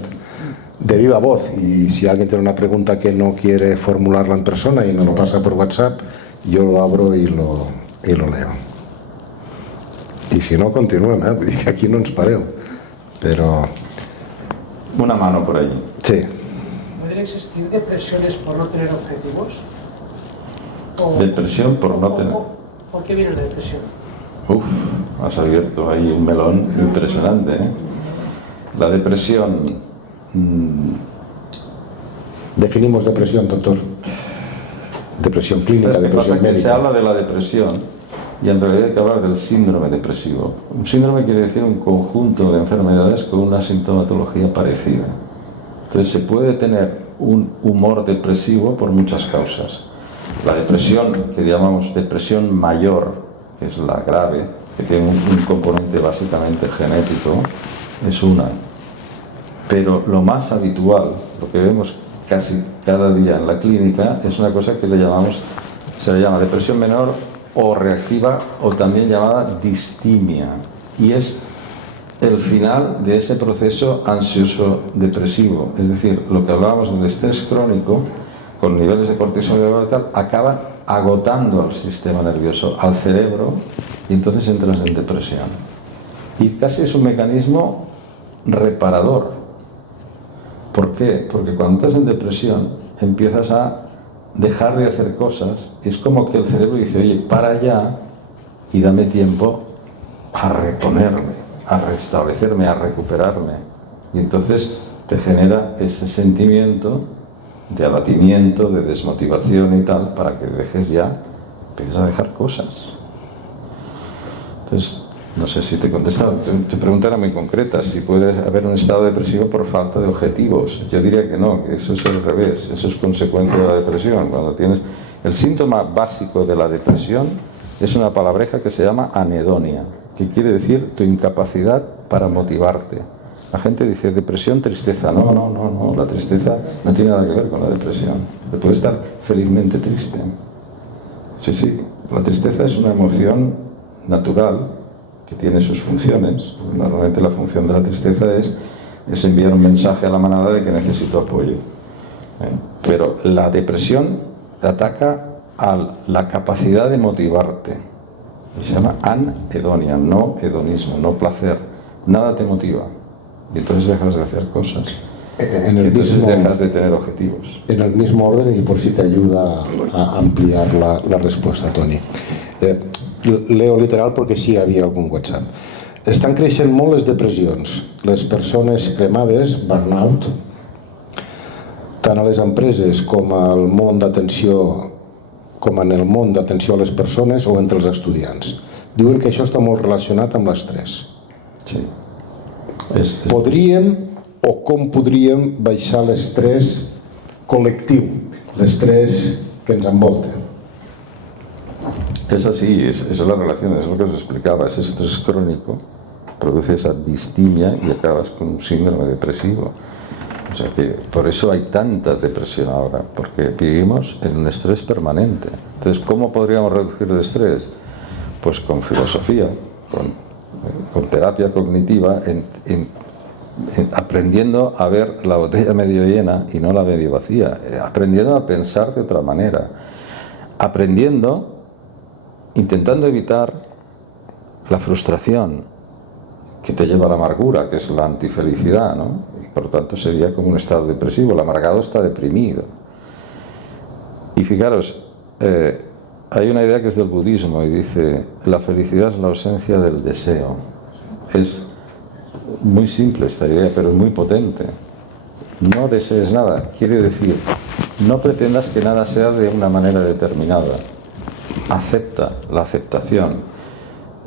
de viva voz, y si alguien tiene una pregunta que no quiere formularla en persona y me lo pasa por WhatsApp, yo lo abro y lo leo. Y si no, continúen, que aquí no ens pareu. Pero... Una mano por allí. Sí. ¿Podría existir depresiones por no tener objetivos? ¿Depresión por no tener? ¿Por qué viene la depresión? Uf, has abierto ahí un melón impresionante, ¿eh? La depresión... Definimos depresión, doctor. Depresión clínica, depresión médica. Se habla de la depresión y en realidad hay que hablar del síndrome depresivo. Un síndrome quiere decir un conjunto de enfermedades con una sintomatología parecida. Entonces se puede tener un humor depresivo por muchas causas. La depresión, que llamamos depresión mayor, que es la grave, que tiene un componente básicamente genético, es una. Pero lo más habitual, lo que vemos casi cada día en la clínica, es una cosa que se le llama depresión menor o reactiva, o también llamada distimia, y es el final de ese proceso ansioso-depresivo. Es decir, lo que hablábamos del estrés crónico, con niveles de cortisol y tal, acaban agotando al sistema nervioso, al cerebro, y entonces entras en depresión. Y casi es un mecanismo reparador. ¿Por qué? Porque cuando estás en depresión empiezas a dejar de hacer cosas, es como que el cerebro dice: oye, para ya y dame tiempo a reponerme, a restablecerme, a recuperarme. Y entonces te genera ese sentimiento de abatimiento, de desmotivación y tal, para que dejes ya, empieces a dejar cosas. Entonces, no sé si te he contestado. Tu pregunta era muy concreta, si puede haber un estado depresivo por falta de objetivos. Yo diría que no, que eso es al revés, eso es consecuencia de la depresión. Cuando tienes el síntoma básico de la depresión, es una palabreja que se llama anedonia, que quiere decir tu incapacidad para motivarte. La gente dice depresión, tristeza. No, la tristeza no tiene nada que ver con la depresión. Pero puede estar felizmente triste. Sí, la tristeza es una emoción natural que tiene sus funciones. Normalmente la función de la tristeza es enviar un mensaje a la manada de que necesito apoyo. Pero la depresión ataca a la capacidad de motivarte. Se llama anedonia, no hedonismo, no placer. Nada te motiva. Y entonces dejas de hacer cosas. Entonces dejas de tener objetivos. En el mismo orden, y por si te ayuda a ampliar la respuesta, Toni. Leo literal perquè sí havia algun WhatsApp. Estan creixent molt les depressions, les persones cremades, burnout, tant a les empreses com al món d'atenció, com en el món d'atenció a les persones o entre els estudiants. Diuen que això està molt relacionat amb l'estrès. Sí. Podríem, o com podríem, baixar l'estrès col·lectiu, l'estrès que ens envolta? Es así, es la relación, es lo que os explicaba, ese estrés crónico produce esa distimia y acabas con un síndrome depresivo. O sea que por eso hay tanta depresión ahora, porque vivimos en un estrés permanente. Entonces, ¿cómo podríamos reducir el estrés? Pues con filosofía, con terapia cognitiva, aprendiendo a ver la botella medio llena y no la medio vacía, aprendiendo a pensar de otra manera, intentando evitar la frustración que te lleva a la amargura, que es la antifelicidad, ¿no? Y por lo tanto sería como un estado depresivo. El amargado está deprimido. Y fijaros, hay una idea que es del budismo y dice: la felicidad es la ausencia del deseo. Es muy simple esta idea, pero es muy potente. No desees nada, quiere decir, no pretendas que nada sea de una manera determinada. Acepta, la aceptación.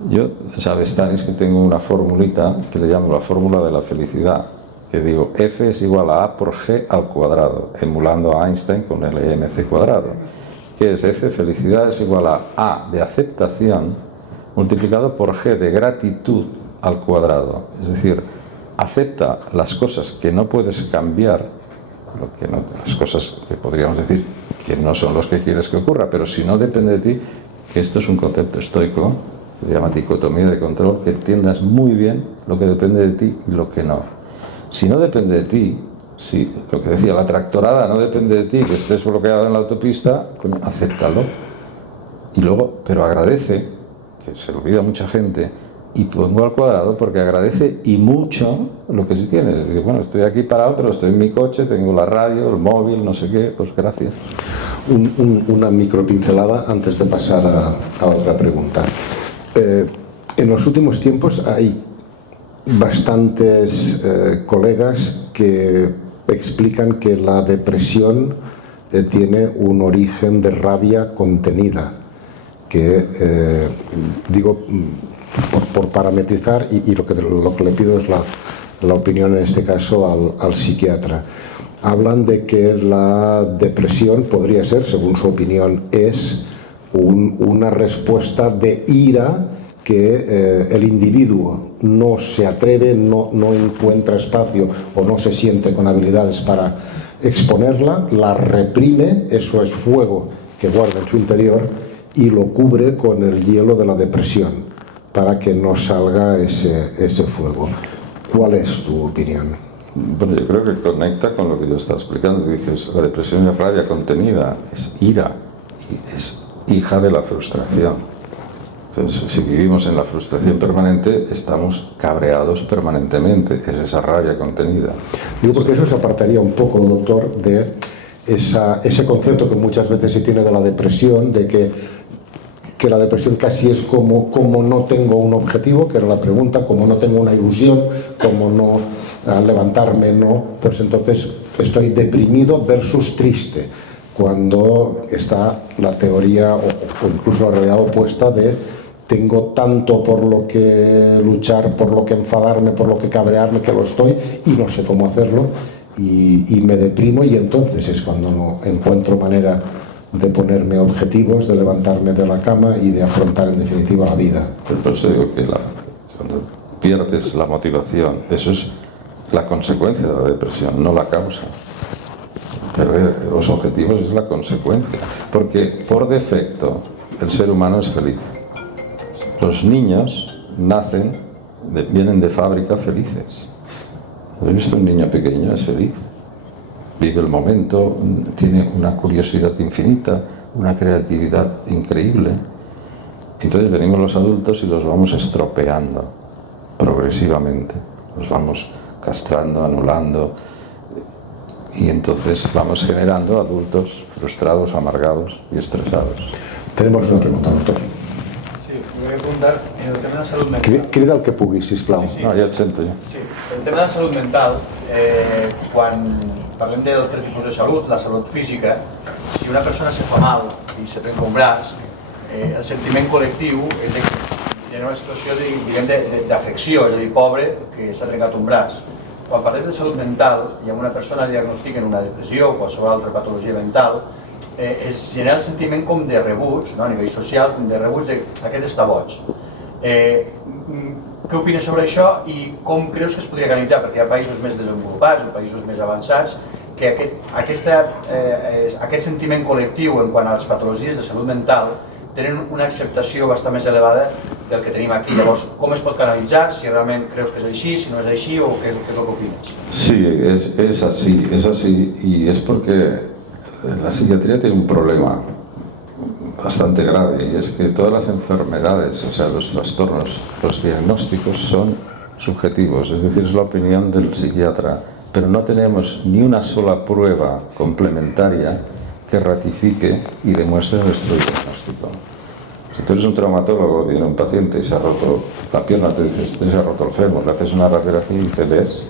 Yo, sabes, Tanis, que tengo una formulita que le llamo la fórmula de la felicidad, que digo, F es igual a A por G al cuadrado, emulando a Einstein con el mc cuadrado. ¿Qué es F? Felicidad es igual a A de aceptación multiplicado por G de gratitud al cuadrado. Es decir, acepta las cosas que no puedes cambiar, las cosas que podríamos decir que no son los que quieres que ocurra, pero si no depende de ti, que esto es un concepto estoico, que se llama dicotomía de control, que entiendas muy bien lo que depende de ti y lo que no. Si no depende de ti, si lo que decía, la tractorada no depende de ti, que estés bloqueado en la autopista, acéptalo. Y luego, pero agradece, que se olvida mucha gente, y pongo al cuadrado porque agradece y mucho lo que sí tienes. Dice, bueno, estoy aquí parado, pero estoy en mi coche, tengo la radio, el móvil, no sé qué, pues gracias. Una micropincelada antes de pasar a otra pregunta. En los últimos tiempos hay bastantes colegas que explican que la depresión tiene un origen de rabia contenida, que digo por parametrizar, y lo que le pido es la opinión en este caso al psiquiatra. Hablan de que la depresión podría ser, según su opinión, es una respuesta de ira que el individuo no se atreve, no encuentra espacio o no se siente con habilidades para exponerla, la reprime, eso es fuego que guarda en su interior, y lo cubre con el hielo de la depresión para que no salga ese fuego. ¿Cuál es tu opinión? Bueno, yo creo que conecta con lo que yo estaba explicando. Dices, la depresión es rabia contenida, es ira, y es hija de la frustración. Entonces, si vivimos en la frustración permanente, estamos cabreados permanentemente. Es esa rabia contenida. Digo porque eso se apartaría un poco, doctor, de ese concepto que muchas veces se tiene de la depresión, de que la depresión casi es como no tengo un objetivo, que era la pregunta, como no tengo una ilusión, como no al levantarme, no, pues entonces estoy deprimido versus triste, cuando está la teoría o incluso la realidad opuesta de tengo tanto por lo que luchar, por lo que enfadarme, por lo que cabrearme, que lo estoy y no sé cómo hacerlo, y me deprimo, y entonces es cuando no encuentro manera de ponerme objetivos, de levantarme de la cama y de afrontar en definitiva la vida. Por eso digo que cuando pierdes la motivación, eso es la consecuencia de la depresión, no la causa. Perder los objetivos es la consecuencia, porque por defecto el ser humano es feliz. Los niños vienen de fábrica felices. ¿Has visto un niño pequeño? Es feliz. Vive el momento, tiene una curiosidad infinita, una creatividad increíble. Entonces venimos los adultos y los vamos estropeando progresivamente. Los vamos castrando, anulando, y entonces vamos generando adultos frustrados, amargados y estresados. Tenemos una pregunta, doctor. Sí, volia preguntar en el tema de salut mental. Crida el que pugui, sisplau. Sí. No, ja et sento. Sí, el tema de salut mental, quan parlem de dos tipus de salut, la salut física, si una persona se fa mal i se trenca un braç, el sentiment col·lectiu és de que hi ha una situació d'afecció, és a dir, pobre, que s'ha trencat un braç. Quan parlem de salut mental i amb una persona diagnostiquen una depressió o qualsevol altra patologia mental, es genera el sentiment com de rebuig, no? A nivell social, com de rebuig de aquest està boig. Què opines sobre això i com creus que es podria canalitzar? Perquè hi ha països més desenvolupats o països més avançats que aquest sentiment col·lectiu en quant a les patologies de salut mental tenen una acceptació bastant més elevada del que tenim aquí. Llavors, com es pot canalitzar? Si realment creus que és així, si no és així, o què és el que opines? Sí, es así, y es porque la psiquiatría tiene un problema bastante grave, y es que todas las enfermedades, o sea, los trastornos, los diagnósticos son subjetivos, es decir, es la opinión del psiquiatra, pero no tenemos ni una sola prueba complementaria que ratifique y demuestre nuestro diagnóstico. Si tú eres un traumatólogo, viene un paciente y se ha roto la pierna, te dices, usted se ha roto el fémur, le haces una radiografía y te ves.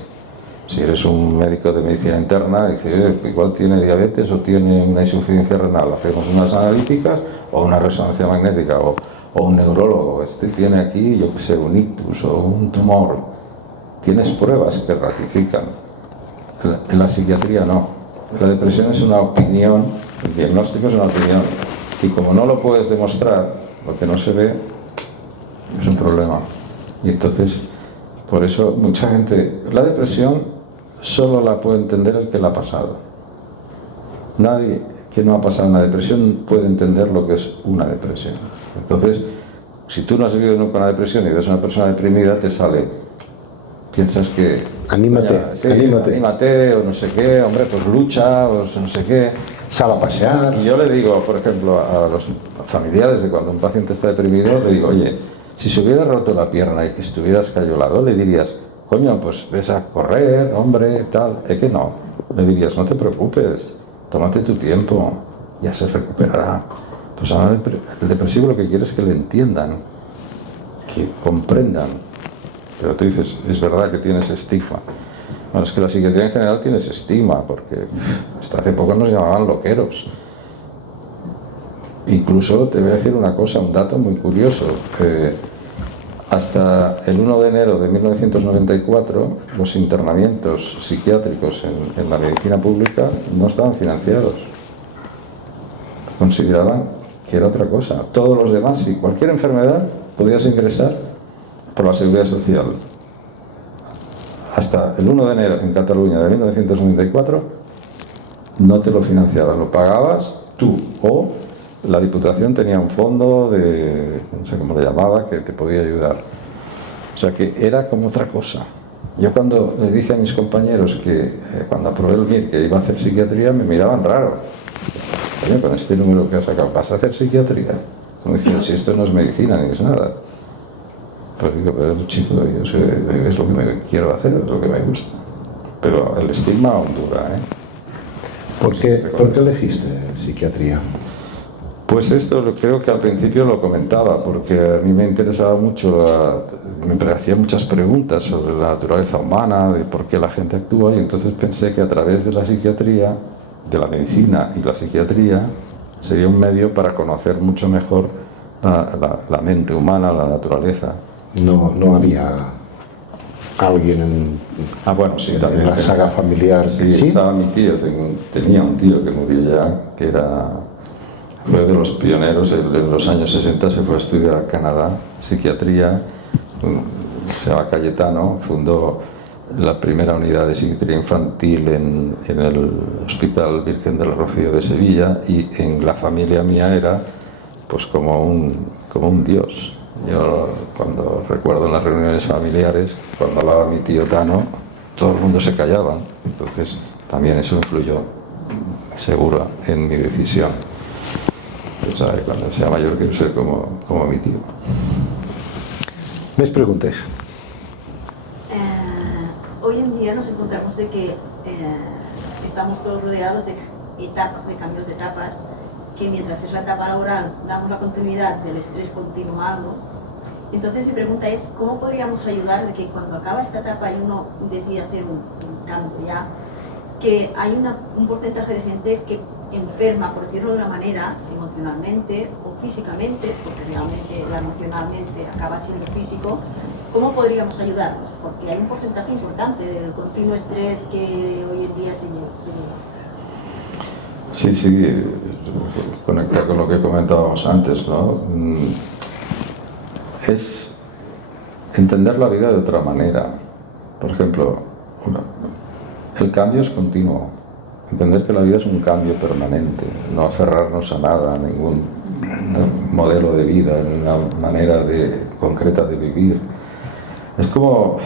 Si eres un médico de medicina interna, dices, igual tiene diabetes o tiene una insuficiencia renal, hacemos unas analíticas o una resonancia magnética, o un neurólogo, este tiene aquí, yo que sé, un ictus o un tumor. Tienes pruebas que ratifican. En la psiquiatría no. La depresión es una opinión, el diagnóstico es una opinión, y como no lo puedes demostrar, lo que no se ve es un problema. Y entonces, por eso mucha gente, la depresión solo la puede entender el que la ha pasado. Nadie que no ha pasado una depresión puede entender lo que es una depresión. Entonces, si tú no has vivido nunca una depresión y eres una persona deprimida, te sale, piensas que... Anímate, o no sé qué, hombre, pues lucha, o no sé qué. Sal a pasear. Y yo le digo, por ejemplo, a los familiares de cuando un paciente está deprimido, le digo, oye, si se hubiera roto la pierna y que estuvieras cayolado, le dirías, coño, pues ves a correr, hombre, tal. Es que no. Le dirías, no te preocupes, tómate tu tiempo, ya se recuperará. Pues ahora el depresivo lo que quiere es que le entiendan, que comprendan. Pero tú dices, es verdad que tienes estigma. Bueno, es que la psiquiatría en general tiene ese estigma, porque hasta hace poco nos llamaban loqueros. Incluso te voy a decir una cosa, un dato muy curioso. Hasta el 1 de enero de 1994, los internamientos psiquiátricos en la medicina pública no estaban financiados. Consideraban que era otra cosa. Todos los demás, si cualquier enfermedad, podías ingresar por la Seguridad Social. Hasta el 1 de enero en Cataluña de 1994 no te lo financiaban, lo pagabas tú, o la Diputación tenía un fondo de, no sé cómo lo llamaba, que te podía ayudar. O sea que era como otra cosa. Yo cuando le dije a mis compañeros que cuando aprobé el MIR que iba a hacer psiquiatría, me miraban raro. Oye, con este número que has sacado, ¿vas a hacer psiquiatría? Como diciendo, si esto no es medicina ni es nada. Pues digo, pero chico, yo sé, es lo que me quiero hacer, es lo que me gusta. Pero el estigma aún dura, ¿eh? ¿Por qué elegiste psiquiatría? Pues esto creo que al principio lo comentaba, porque a mí me interesaba mucho, me hacía muchas preguntas sobre la naturaleza humana, de por qué la gente actúa, y entonces pensé que a través de la psiquiatría, de la medicina y la psiquiatría, sería un medio para conocer mucho mejor la mente humana, la naturaleza. No había alguien bueno, sí, también en la saga familiar. Sí, estaba mi tío, tenía un tío que murió ya, que fue de los pioneros, en los años 60 se fue a estudiar a Canadá, psiquiatría, se llama Cayetano, fundó la primera unidad de psiquiatría infantil en el Hospital Virgen del Rocío de Sevilla, y en la familia mía era pues como un dios. Yo cuando recuerdo en las reuniones familiares, cuando hablaba mi tío Tano, todo el mundo se callaba. Entonces también eso influyó seguro en mi decisión. O sea, cuando sea mayor quiero ser como mi tío. ¿Me preguntes? Hoy en día nos encontramos de que estamos todos rodeados de etapas, de cambios de etapas, que mientras es la etapa laboral damos la continuidad del estrés continuado. Entonces mi pregunta es, ¿cómo podríamos ayudar de que cuando acaba esta etapa y uno decide hacer un cambio ya, que hay un porcentaje de gente que enferma, por decirlo de una manera, emocionalmente o físicamente, porque realmente emocionalmente acaba siendo físico? ¿Cómo podríamos ayudarlos? Porque hay un porcentaje importante del continuo estrés que hoy en día se lleva. Sí, conecta con lo que comentábamos antes, ¿no? entender la vida de otra manera. Por ejemplo, el cambio es continuo. Entender que la vida es un cambio permanente, no aferrarnos a nada, a ningún modelo de vida, una manera concreta de vivir. Es como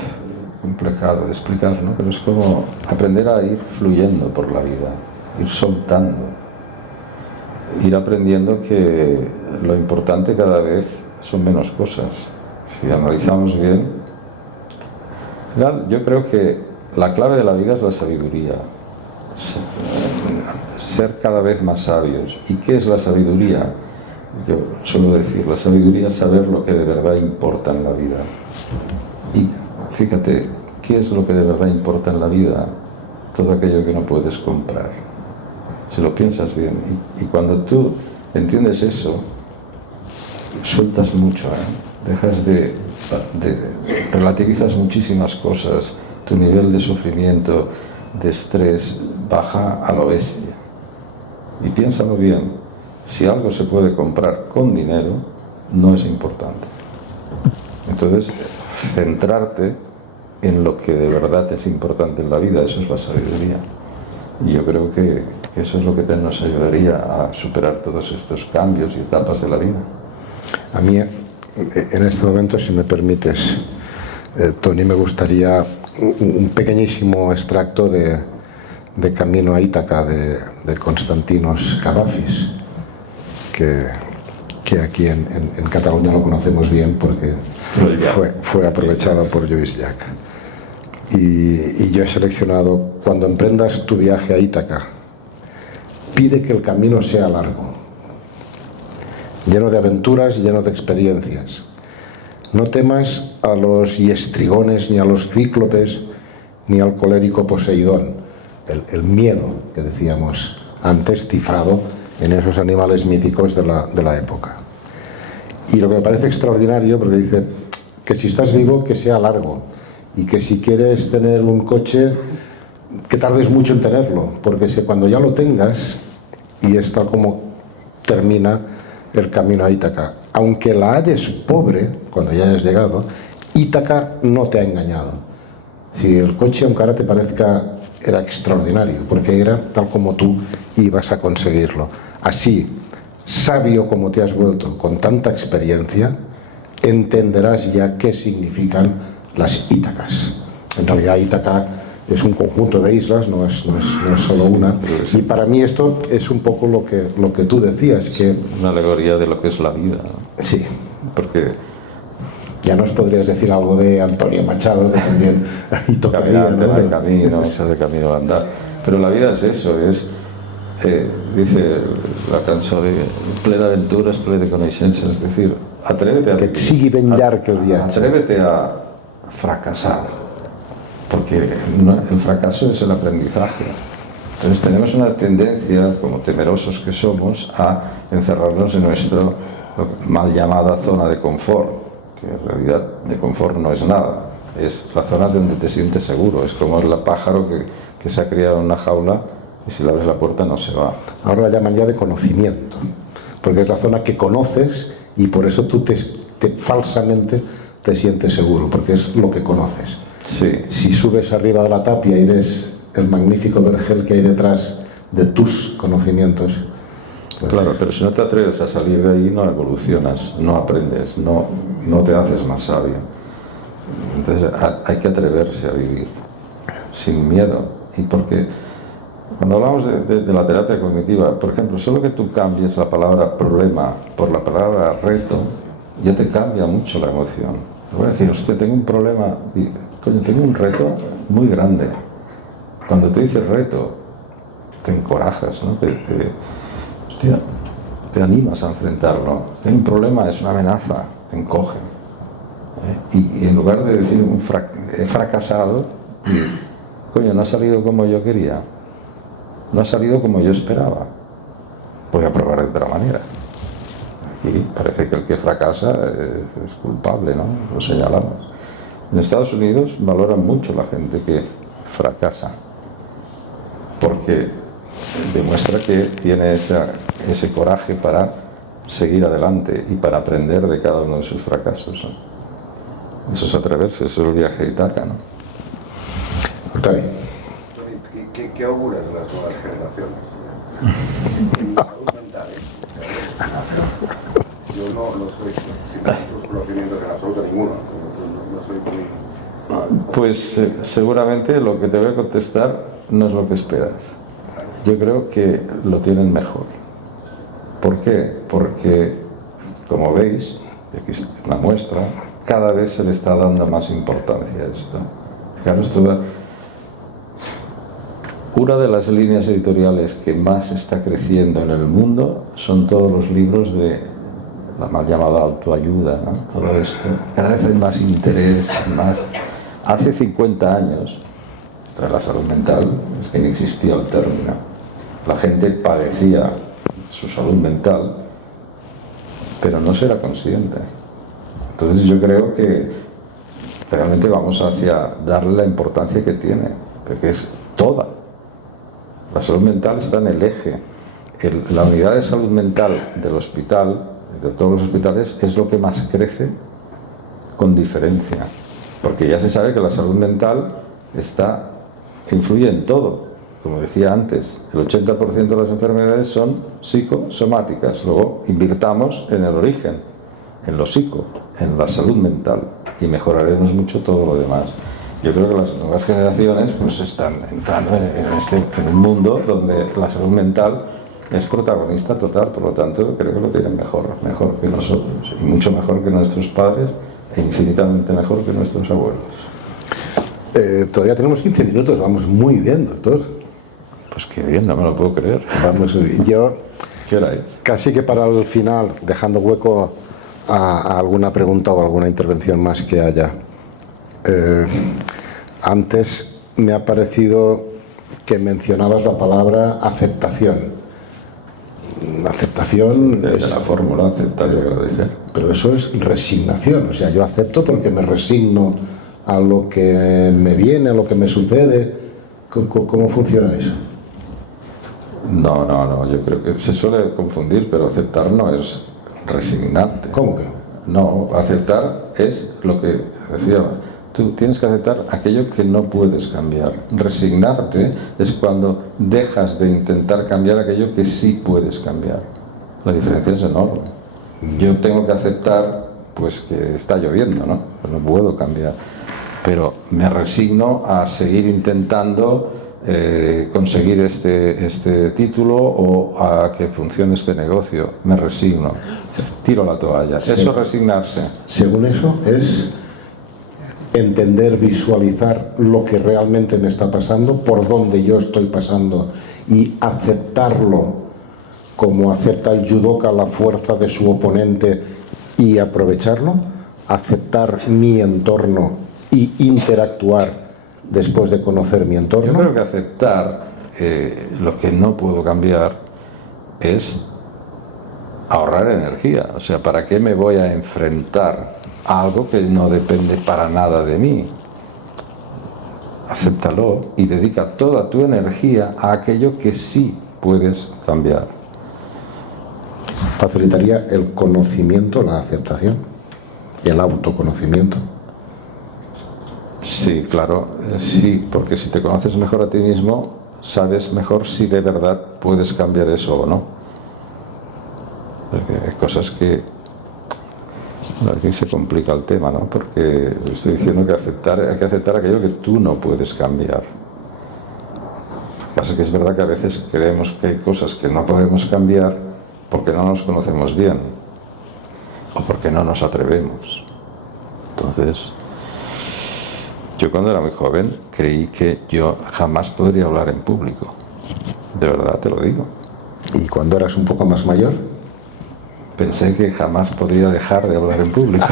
complicado de explicar, ¿no? Pero es como aprender a ir fluyendo por la vida, ir soltando, ir aprendiendo que lo importante cada vez son menos cosas. Si analizamos bien, yo creo que la clave de la vida es la sabiduría. Ser cada vez más sabios. ¿Y qué es la sabiduría? Yo suelo decir, la sabiduría es saber lo que de verdad importa en la vida. Y fíjate, ¿qué es lo que de verdad importa en la vida? Todo aquello que no puedes comprar. Si lo piensas bien. Y cuando tú entiendes eso, sueltas mucho, dejas relativizas muchísimas cosas, tu nivel de sufrimiento, de estrés, baja a lo bestia. Y piénsalo bien, si algo se puede comprar con dinero, no es importante. Entonces, centrarte en lo que de verdad es importante en la vida, eso es la sabiduría. Y yo creo que eso es lo que nos ayudaría a superar todos estos cambios y etapas de la vida. A mí, en este momento, si me permites, Tony, me gustaría un pequeñísimo extracto de Camino a Ítaca de Constantinos Cavafis, que aquí en Cataluña lo conocemos bien porque fue aprovechado por Lluís Llach. Y yo he seleccionado: cuando emprendas tu viaje a Ítaca, pide que el camino sea largo, lleno de aventuras y lleno de experiencias. No temas a los hiestrigones, ni a los cíclopes, ni al colérico Poseidón. El miedo que decíamos antes, cifrado en esos animales míticos de la época. Y lo que me parece extraordinario, porque dice que si estás vivo, que sea largo, y que si quieres tener un coche, que tardes mucho en tenerlo, porque cuando ya lo tengas, y es tal como termina el camino a Ítaca, aunque la halles pobre, cuando ya hayas llegado, Ítaca no te ha engañado. Si el coche, aunque ahora te parezca, era extraordinario, porque era tal como tú ibas a conseguirlo. Así, sabio como te has vuelto, con tanta experiencia, entenderás ya qué significan las Ítacas. En realidad, Ítaca es un conjunto de islas, no es solo una. Y para mí esto es un poco lo que tú decías, que... Una alegoría de lo que es la vida, ¿no? Sí. Porque... Ya nos podrías decir algo de Antonio Machado, que también ahí tocaría, caminante, ¿no? va de camino, se hace camino a andar. Pero la vida es eso, dice la canción de plena aventuras, plena de coneixences, es decir, atrévete a... Que sigui ben llarg el viatge. Atrévete a fracasar, porque el fracaso es el aprendizaje. Entonces tenemos una tendencia, como temerosos que somos, a encerrarnos en nuestra mal llamada zona de confort, que en realidad de confort no es nada, es la zona donde te sientes seguro, es como el pájaro que se ha criado en una jaula y si le abres la puerta no se va. Ahora la llaman ya de conocimiento, porque es la zona que conoces y por eso tú falsamente te sientes seguro, porque es lo que conoces. Sí. Si subes arriba de la tapia y ves el magnífico vergel que hay detrás de tus conocimientos, pues... Claro, pero si no te atreves a salir de ahí no evolucionas, no aprendes, no te haces más sabio. Entonces hay que atreverse a vivir sin miedo. Y porque cuando hablamos de la terapia cognitiva, por ejemplo, solo que tú cambies la palabra problema por la palabra reto, ya te cambia mucho la emoción. Voy a decir, hostia, tengo un problema, coño, tengo un reto muy grande. Cuando te dices reto, te encorajas, ¿no? Te animas a enfrentarlo. Tengo un problema, es una amenaza, te encoge. Y en lugar de decir he fracasado, coño, no ha salido como yo quería, no ha salido como yo esperaba, voy a probar de otra manera. Aquí parece que el que fracasa es culpable, ¿no? Lo señalamos. En Estados Unidos valoran mucho la gente que fracasa, porque demuestra que tiene ese coraje para seguir adelante y para aprender de cada uno de sus fracasos, ¿no? Eso es atreverse, eso es el viaje a Ítaca, ¿no? Octavi. ¿Qué auguras de las nuevas generaciones? En la salud mental, Yo no soy, sin otros conocimientos en absoluto ninguno, no soy muy... Pues seguramente lo que te voy a contestar no es lo que esperas. Yo creo que lo tienen mejor. ¿Por qué? Porque, como veis, y aquí es una muestra, cada vez se le está dando más importancia a esto. Fijaros, una de las líneas editoriales que más está creciendo en el mundo son todos los libros de la mal llamada autoayuda, ¿no? Todo esto. Cada vez hay más interés, más... Hace 50 años, tras la salud mental, es que no existía el término. La gente padecía su salud mental, pero no se era consciente. Entonces yo creo que realmente vamos hacia darle la importancia que tiene, porque es toda. La salud mental está en el eje. La unidad de salud mental del hospital, de todos los hospitales, es lo que más crece con diferencia. Porque ya se sabe que la salud mental influye en todo. Como decía antes, el 80% de las enfermedades son psicosomáticas. Luego invirtamos en el origen, en lo psico, en la salud mental, y mejoraremos mucho todo lo demás. Yo creo que las nuevas generaciones pues están entrando en un mundo donde la salud mental es protagonista total, por lo tanto creo que lo tienen mejor que nosotros, y mucho mejor que nuestros padres, e infinitamente mejor que nuestros abuelos. Todavía tenemos 15 minutos, vamos muy bien, doctor. Pues qué bien, no me lo puedo creer. Vamos, yo ¿Qué hora es? casi que para el final, dejando hueco a alguna pregunta o alguna intervención más que haya. Antes me ha parecido que mencionabas la palabra aceptación. Aceptación Es la fórmula aceptar y agradecer. pero eso es resignación. O sea, yo acepto porque me resigno a lo que me viene, a lo que me sucede. ¿Cómo funciona eso? No, yo creo que se suele confundir, pero aceptar no es resignarte. ¿Cómo que no? No, aceptar es lo que decía, tú tienes que aceptar aquello que no puedes cambiar. Resignarte es cuando dejas de intentar cambiar aquello que sí puedes cambiar. La diferencia es enorme. Yo tengo que aceptar pues que está lloviendo, ¿no? Pues no puedo cambiar. Pero me resigno a seguir intentando conseguir este título o a que funcione este negocio. Me resigno, tiro la toalla. Sí. Eso es resignarse. Según eso, es entender, visualizar lo que realmente me está pasando, por dónde yo estoy pasando y aceptarlo como acepta el judoka la fuerza de su oponente y aprovecharlo, aceptar mi entorno y interactuar después de conocer mi entorno. Yo creo que aceptar lo que no puedo cambiar es ahorrar energía. O sea, ¿para qué me voy a enfrentar a algo que no depende para nada de mí? Acéptalo y dedica toda tu energía a aquello que sí puedes cambiar. Facilitaría el conocimiento, la aceptación, el autoconocimiento. Sí, claro, sí, porque si te conoces mejor a ti mismo, sabes mejor si de verdad puedes cambiar eso o no. Porque hay cosas que... Aquí se complica el tema, ¿no? Porque estoy diciendo que hay que aceptar aquello que tú no puedes cambiar. Lo que pasa es que es verdad que a veces creemos que hay cosas que no podemos cambiar porque no nos conocemos bien o porque no nos atrevemos. Entonces... Yo cuando era muy joven creí que yo jamás podría hablar en público. De verdad te lo digo. ¿Y cuando eras un poco más mayor? Pensé que jamás podría dejar de hablar en público.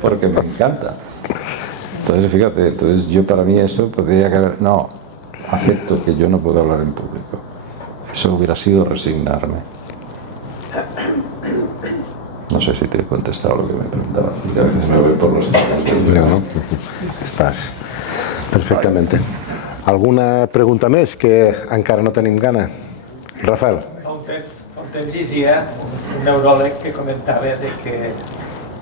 Porque me encanta. Entonces, fíjate, yo para mí eso podría que... No, acepto que yo no puedo hablar en público. Eso hubiera sido resignarme. No sé si te he contestado lo que me preguntabas. Y a veces me voy por los No, no. Estàs perfectamente. Alguna pregunta més que encara no tenim gana? Rafael. Fa un temps llegia un neuròleg que comentava de que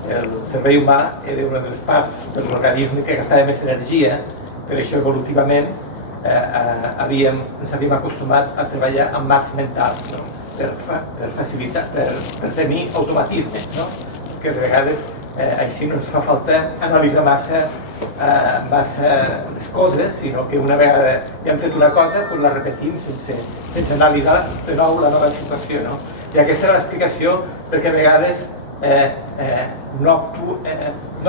el cervell humà era una de les parts de l'organisme que gastava més energia, per això evolutivament ens havíem acostumat a treballar amb marcs mentals, no? per facilitar, per tenir automatismes, no? Que a vegades així no ens fa falta analitzar massa les coses, sinó que una vegada ja hem fet una cosa, doncs la repetim sense analitzar de nou la nova situació, no? I aquesta és l'explicació perquè a vegades no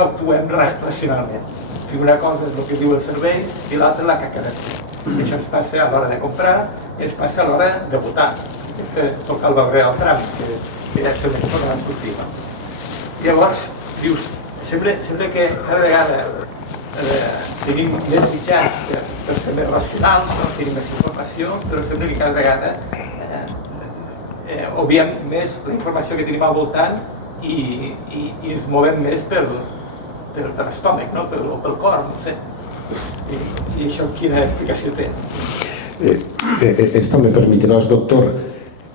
actuem racionalment. Si una cosa és el que diu el cervell i l'altra la que ha quedat. I això ens passa a l'hora de comprar i ens passa a l'hora de votar. Tocar el veure al tràmit, que ja és més per la discutiva. Llavors, dius, sembla que cada vegada tenim més mitjans per ser més racionals, no? Tenim més informació, però sembla que cada vegada obviem més la informació que tenim al voltant i ens movem més per l'estómac, no? Pel cor, no sé. I això quina explicació té? Esta me permitirás, doctor,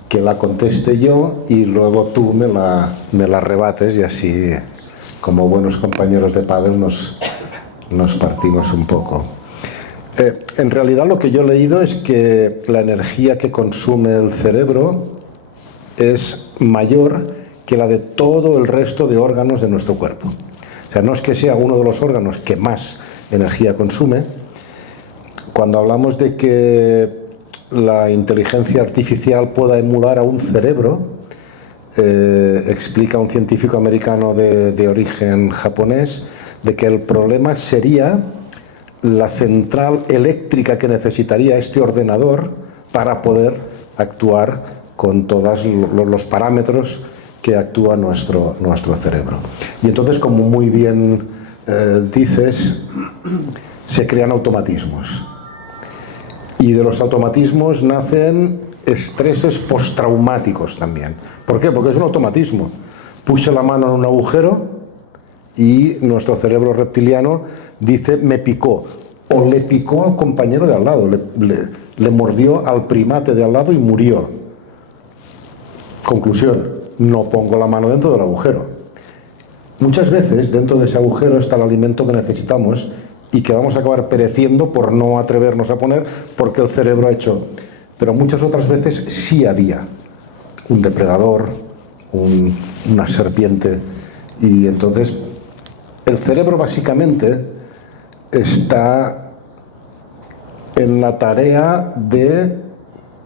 que la conteste yo y luego tú me la rebates y así, como buenos compañeros de pádel, nos partimos un poco. En realidad lo que yo he leído es que la energía que consume el cerebro es mayor que la de todo el resto de órganos de nuestro cuerpo. O sea, no es que sea uno de los órganos que más energía consume. Cuando hablamos de que la inteligencia artificial pueda emular a un cerebro, explica un científico americano de origen japonés, de que el problema sería la central eléctrica que necesitaría este ordenador para poder actuar con todos los parámetros que actúa nuestro cerebro. Y entonces, como muy bien dices, se crean automatismos. Y de los automatismos nacen estreses postraumáticos también. ¿Por qué? Porque es un automatismo. Puse la mano en un agujero y nuestro cerebro reptiliano dice me picó. O le picó al compañero de al lado, le mordió al primate de al lado y murió. Conclusión, no pongo la mano dentro del agujero. Muchas veces dentro de ese agujero está el alimento que necesitamos y que vamos a acabar pereciendo por no atrevernos a poner porque el cerebro ha hecho. Pero muchas otras veces sí había un depredador, una serpiente, y entonces el cerebro básicamente está en la tarea de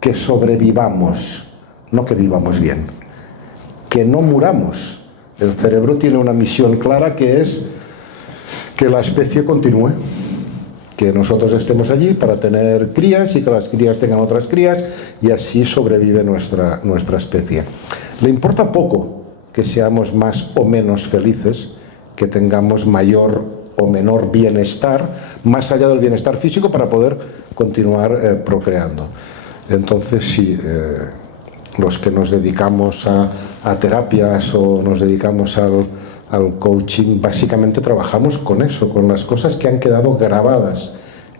que sobrevivamos, no que vivamos bien, que no muramos. El cerebro tiene una misión clara que es que la especie continúe, que nosotros estemos allí para tener crías y que las crías tengan otras crías y así sobrevive nuestra especie. Le importa poco que seamos más o menos felices, que tengamos mayor o menor bienestar, más allá del bienestar físico para poder continuar procreando. Entonces, sí, los que nos dedicamos a terapias o nos dedicamos al coaching, básicamente trabajamos con eso, con las cosas que han quedado grabadas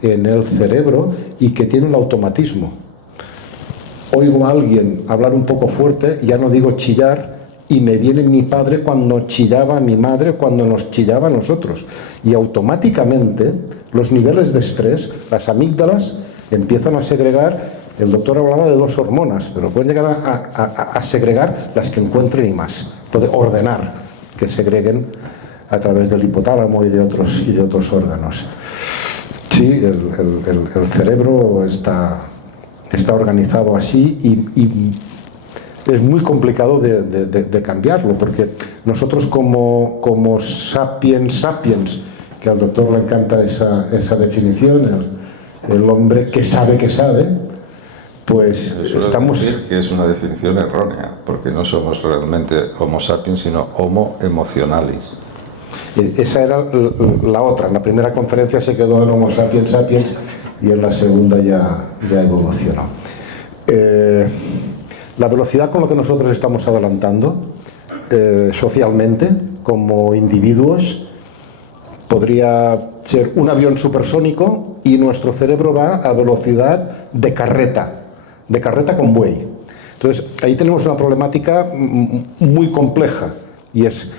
en el cerebro y que tienen el automatismo. Oigo a alguien hablar un poco fuerte, ya no digo chillar, y me viene mi padre cuando chillaba a mi madre, cuando nos chillaba a nosotros. Y automáticamente los niveles de estrés, las amígdalas, empiezan a segregar. El doctor hablaba de 2 hormonas, pero pueden llegar a segregar las que encuentren y más. Puede ordenar que segreguen a través del hipotálamo y de otros órganos. Sí, el cerebro está organizado así y es muy complicado de cambiarlo, porque nosotros como sapiens, que al doctor le encanta esa definición, el hombre que sabe, pues estamos... decir que es una definición errónea, porque no somos realmente homo sapiens, sino homo emocionalis. Esa era la otra. En la primera conferencia se quedó en homo sapiens y en la segunda ya evolucionó. La velocidad con la que nosotros estamos adelantando socialmente, como individuos, podría ser un avión supersónico y nuestro cerebro va a velocidad de carreta con buey. Entonces, ahí tenemos una problemática muy compleja y es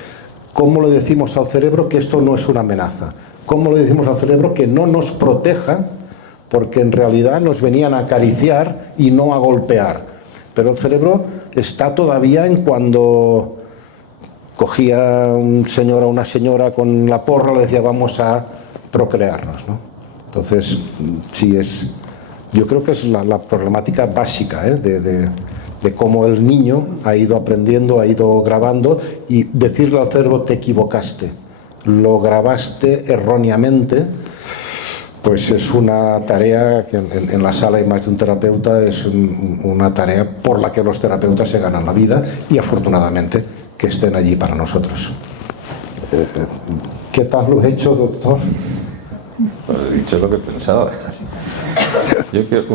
¿Cómo le decimos al cerebro que esto no es una amenaza? ¿Cómo le decimos al cerebro que no nos proteja porque en realidad nos venían a acariciar y no a golpear? Pero el cerebro está todavía en cuando cogía un señor a una señora con la porra, le decía vamos a procrearnos, ¿no? Entonces, sí es, yo creo que es la problemática básica, de cómo el niño ha ido aprendiendo, ha ido grabando, y decirle al cerebro te equivocaste, lo grabaste erróneamente, pues es una tarea que en la sala hay más de un terapeuta, es una tarea por la que los terapeutas se ganan la vida y afortunadamente que estén allí para nosotros. ¿Qué tal lo he hecho, doctor? Pues he dicho lo que pensaba. Yo quiero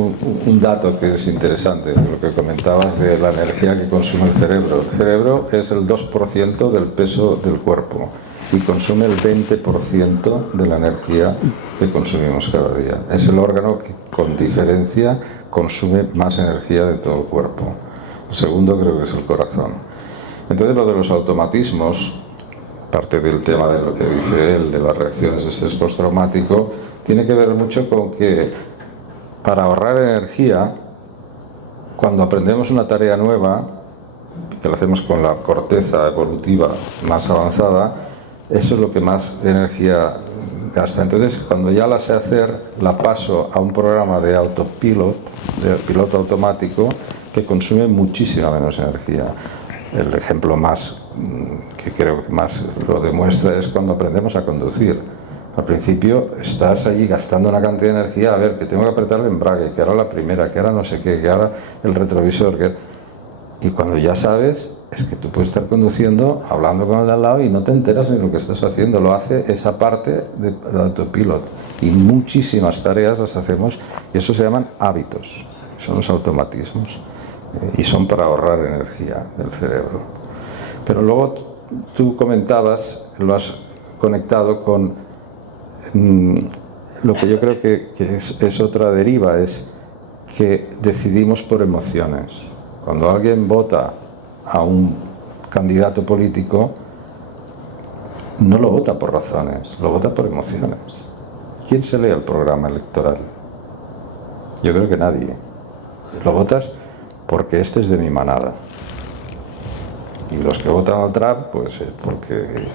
un dato que es interesante, lo que comentabas de la energía que consume el cerebro. El cerebro es el 2% del peso del cuerpo y consume el 20% de la energía que consumimos cada día. Es el órgano que con diferencia consume más energía de todo el cuerpo. El segundo creo que es el corazón. Entonces lo de los automatismos, parte del tema de lo que dice él, de las reacciones de estrés postraumático, tiene que ver mucho con que para ahorrar energía, cuando aprendemos una tarea nueva, que lo hacemos con la corteza evolutiva más avanzada, eso es lo que más energía gasta. Entonces, cuando ya la sé hacer, la paso a un programa de autopilot, de piloto automático, que consume muchísima menos energía. El ejemplo más que creo que más lo demuestra es cuando aprendemos a conducir. Al principio estás allí gastando una cantidad de energía, a ver, que tengo que apretar el embrague, que ahora la primera, que ahora no sé qué, que ahora el retrovisor, y cuando ya sabes, es que tú puedes estar conduciendo, hablando con el de al lado y no te enteras de lo que estás haciendo, lo hace esa parte de autopilot. Y muchísimas tareas las hacemos, y eso se llaman hábitos, son los automatismos, y son para ahorrar energía del cerebro. Pero luego tú comentabas, lo has conectado con lo que yo creo que es otra deriva, es que decidimos por emociones. Cuando alguien vota a un candidato político, no lo vota por razones, lo vota por emociones. ¿Quién se lee el programa electoral? Yo creo que nadie. Lo votas porque este es de mi manada. Y los que votan al Trump, pues porque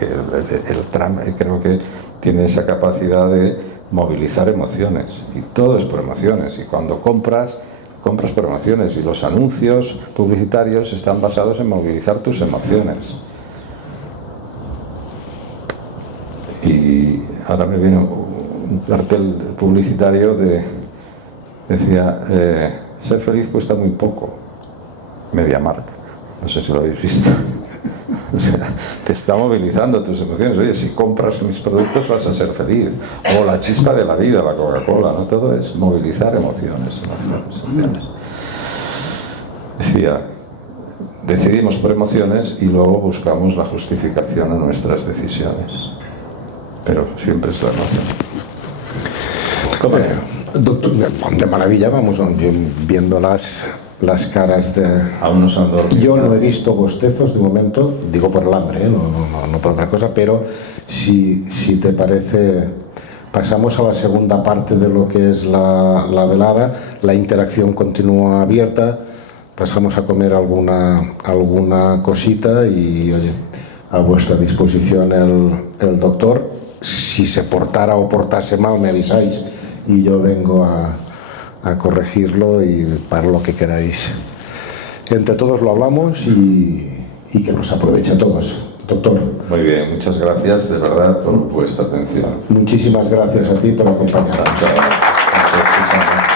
el Trump creo que tiene esa capacidad de movilizar emociones. Y todo es por emociones. Y cuando compras por emociones. Y los anuncios publicitarios están basados en movilizar tus emociones. Y ahora me viene un cartel publicitario decía, ser feliz cuesta muy poco. MediaMarkt. No sé si lo habéis visto. O sea, te está movilizando tus emociones. Oye, si compras mis productos vas a ser feliz. O la chispa de la vida, la Coca-Cola, ¿no? Todo es movilizar emociones. Decía, decidimos por emociones y luego buscamos la justificación a nuestras decisiones. Pero siempre es la emoción. Doctor, de maravilla, vamos viendo las caras de... Aún no se han dormido. Yo no he visto bostezos de momento, digo por el hambre, no por otra cosa, pero si te parece, pasamos a la segunda parte de lo que es la velada. La interacción continúa abierta, pasamos a comer alguna cosita y, oye, a vuestra disposición el doctor. Si se portara o portase mal, me avisáis y yo vengo a corregirlo y para lo que queráis. Entre todos lo hablamos y que nos aproveche a todos. Doctor. Muy bien, muchas gracias de verdad por vuestra atención. Muchísimas gracias a ti por acompañarnos. Gracias.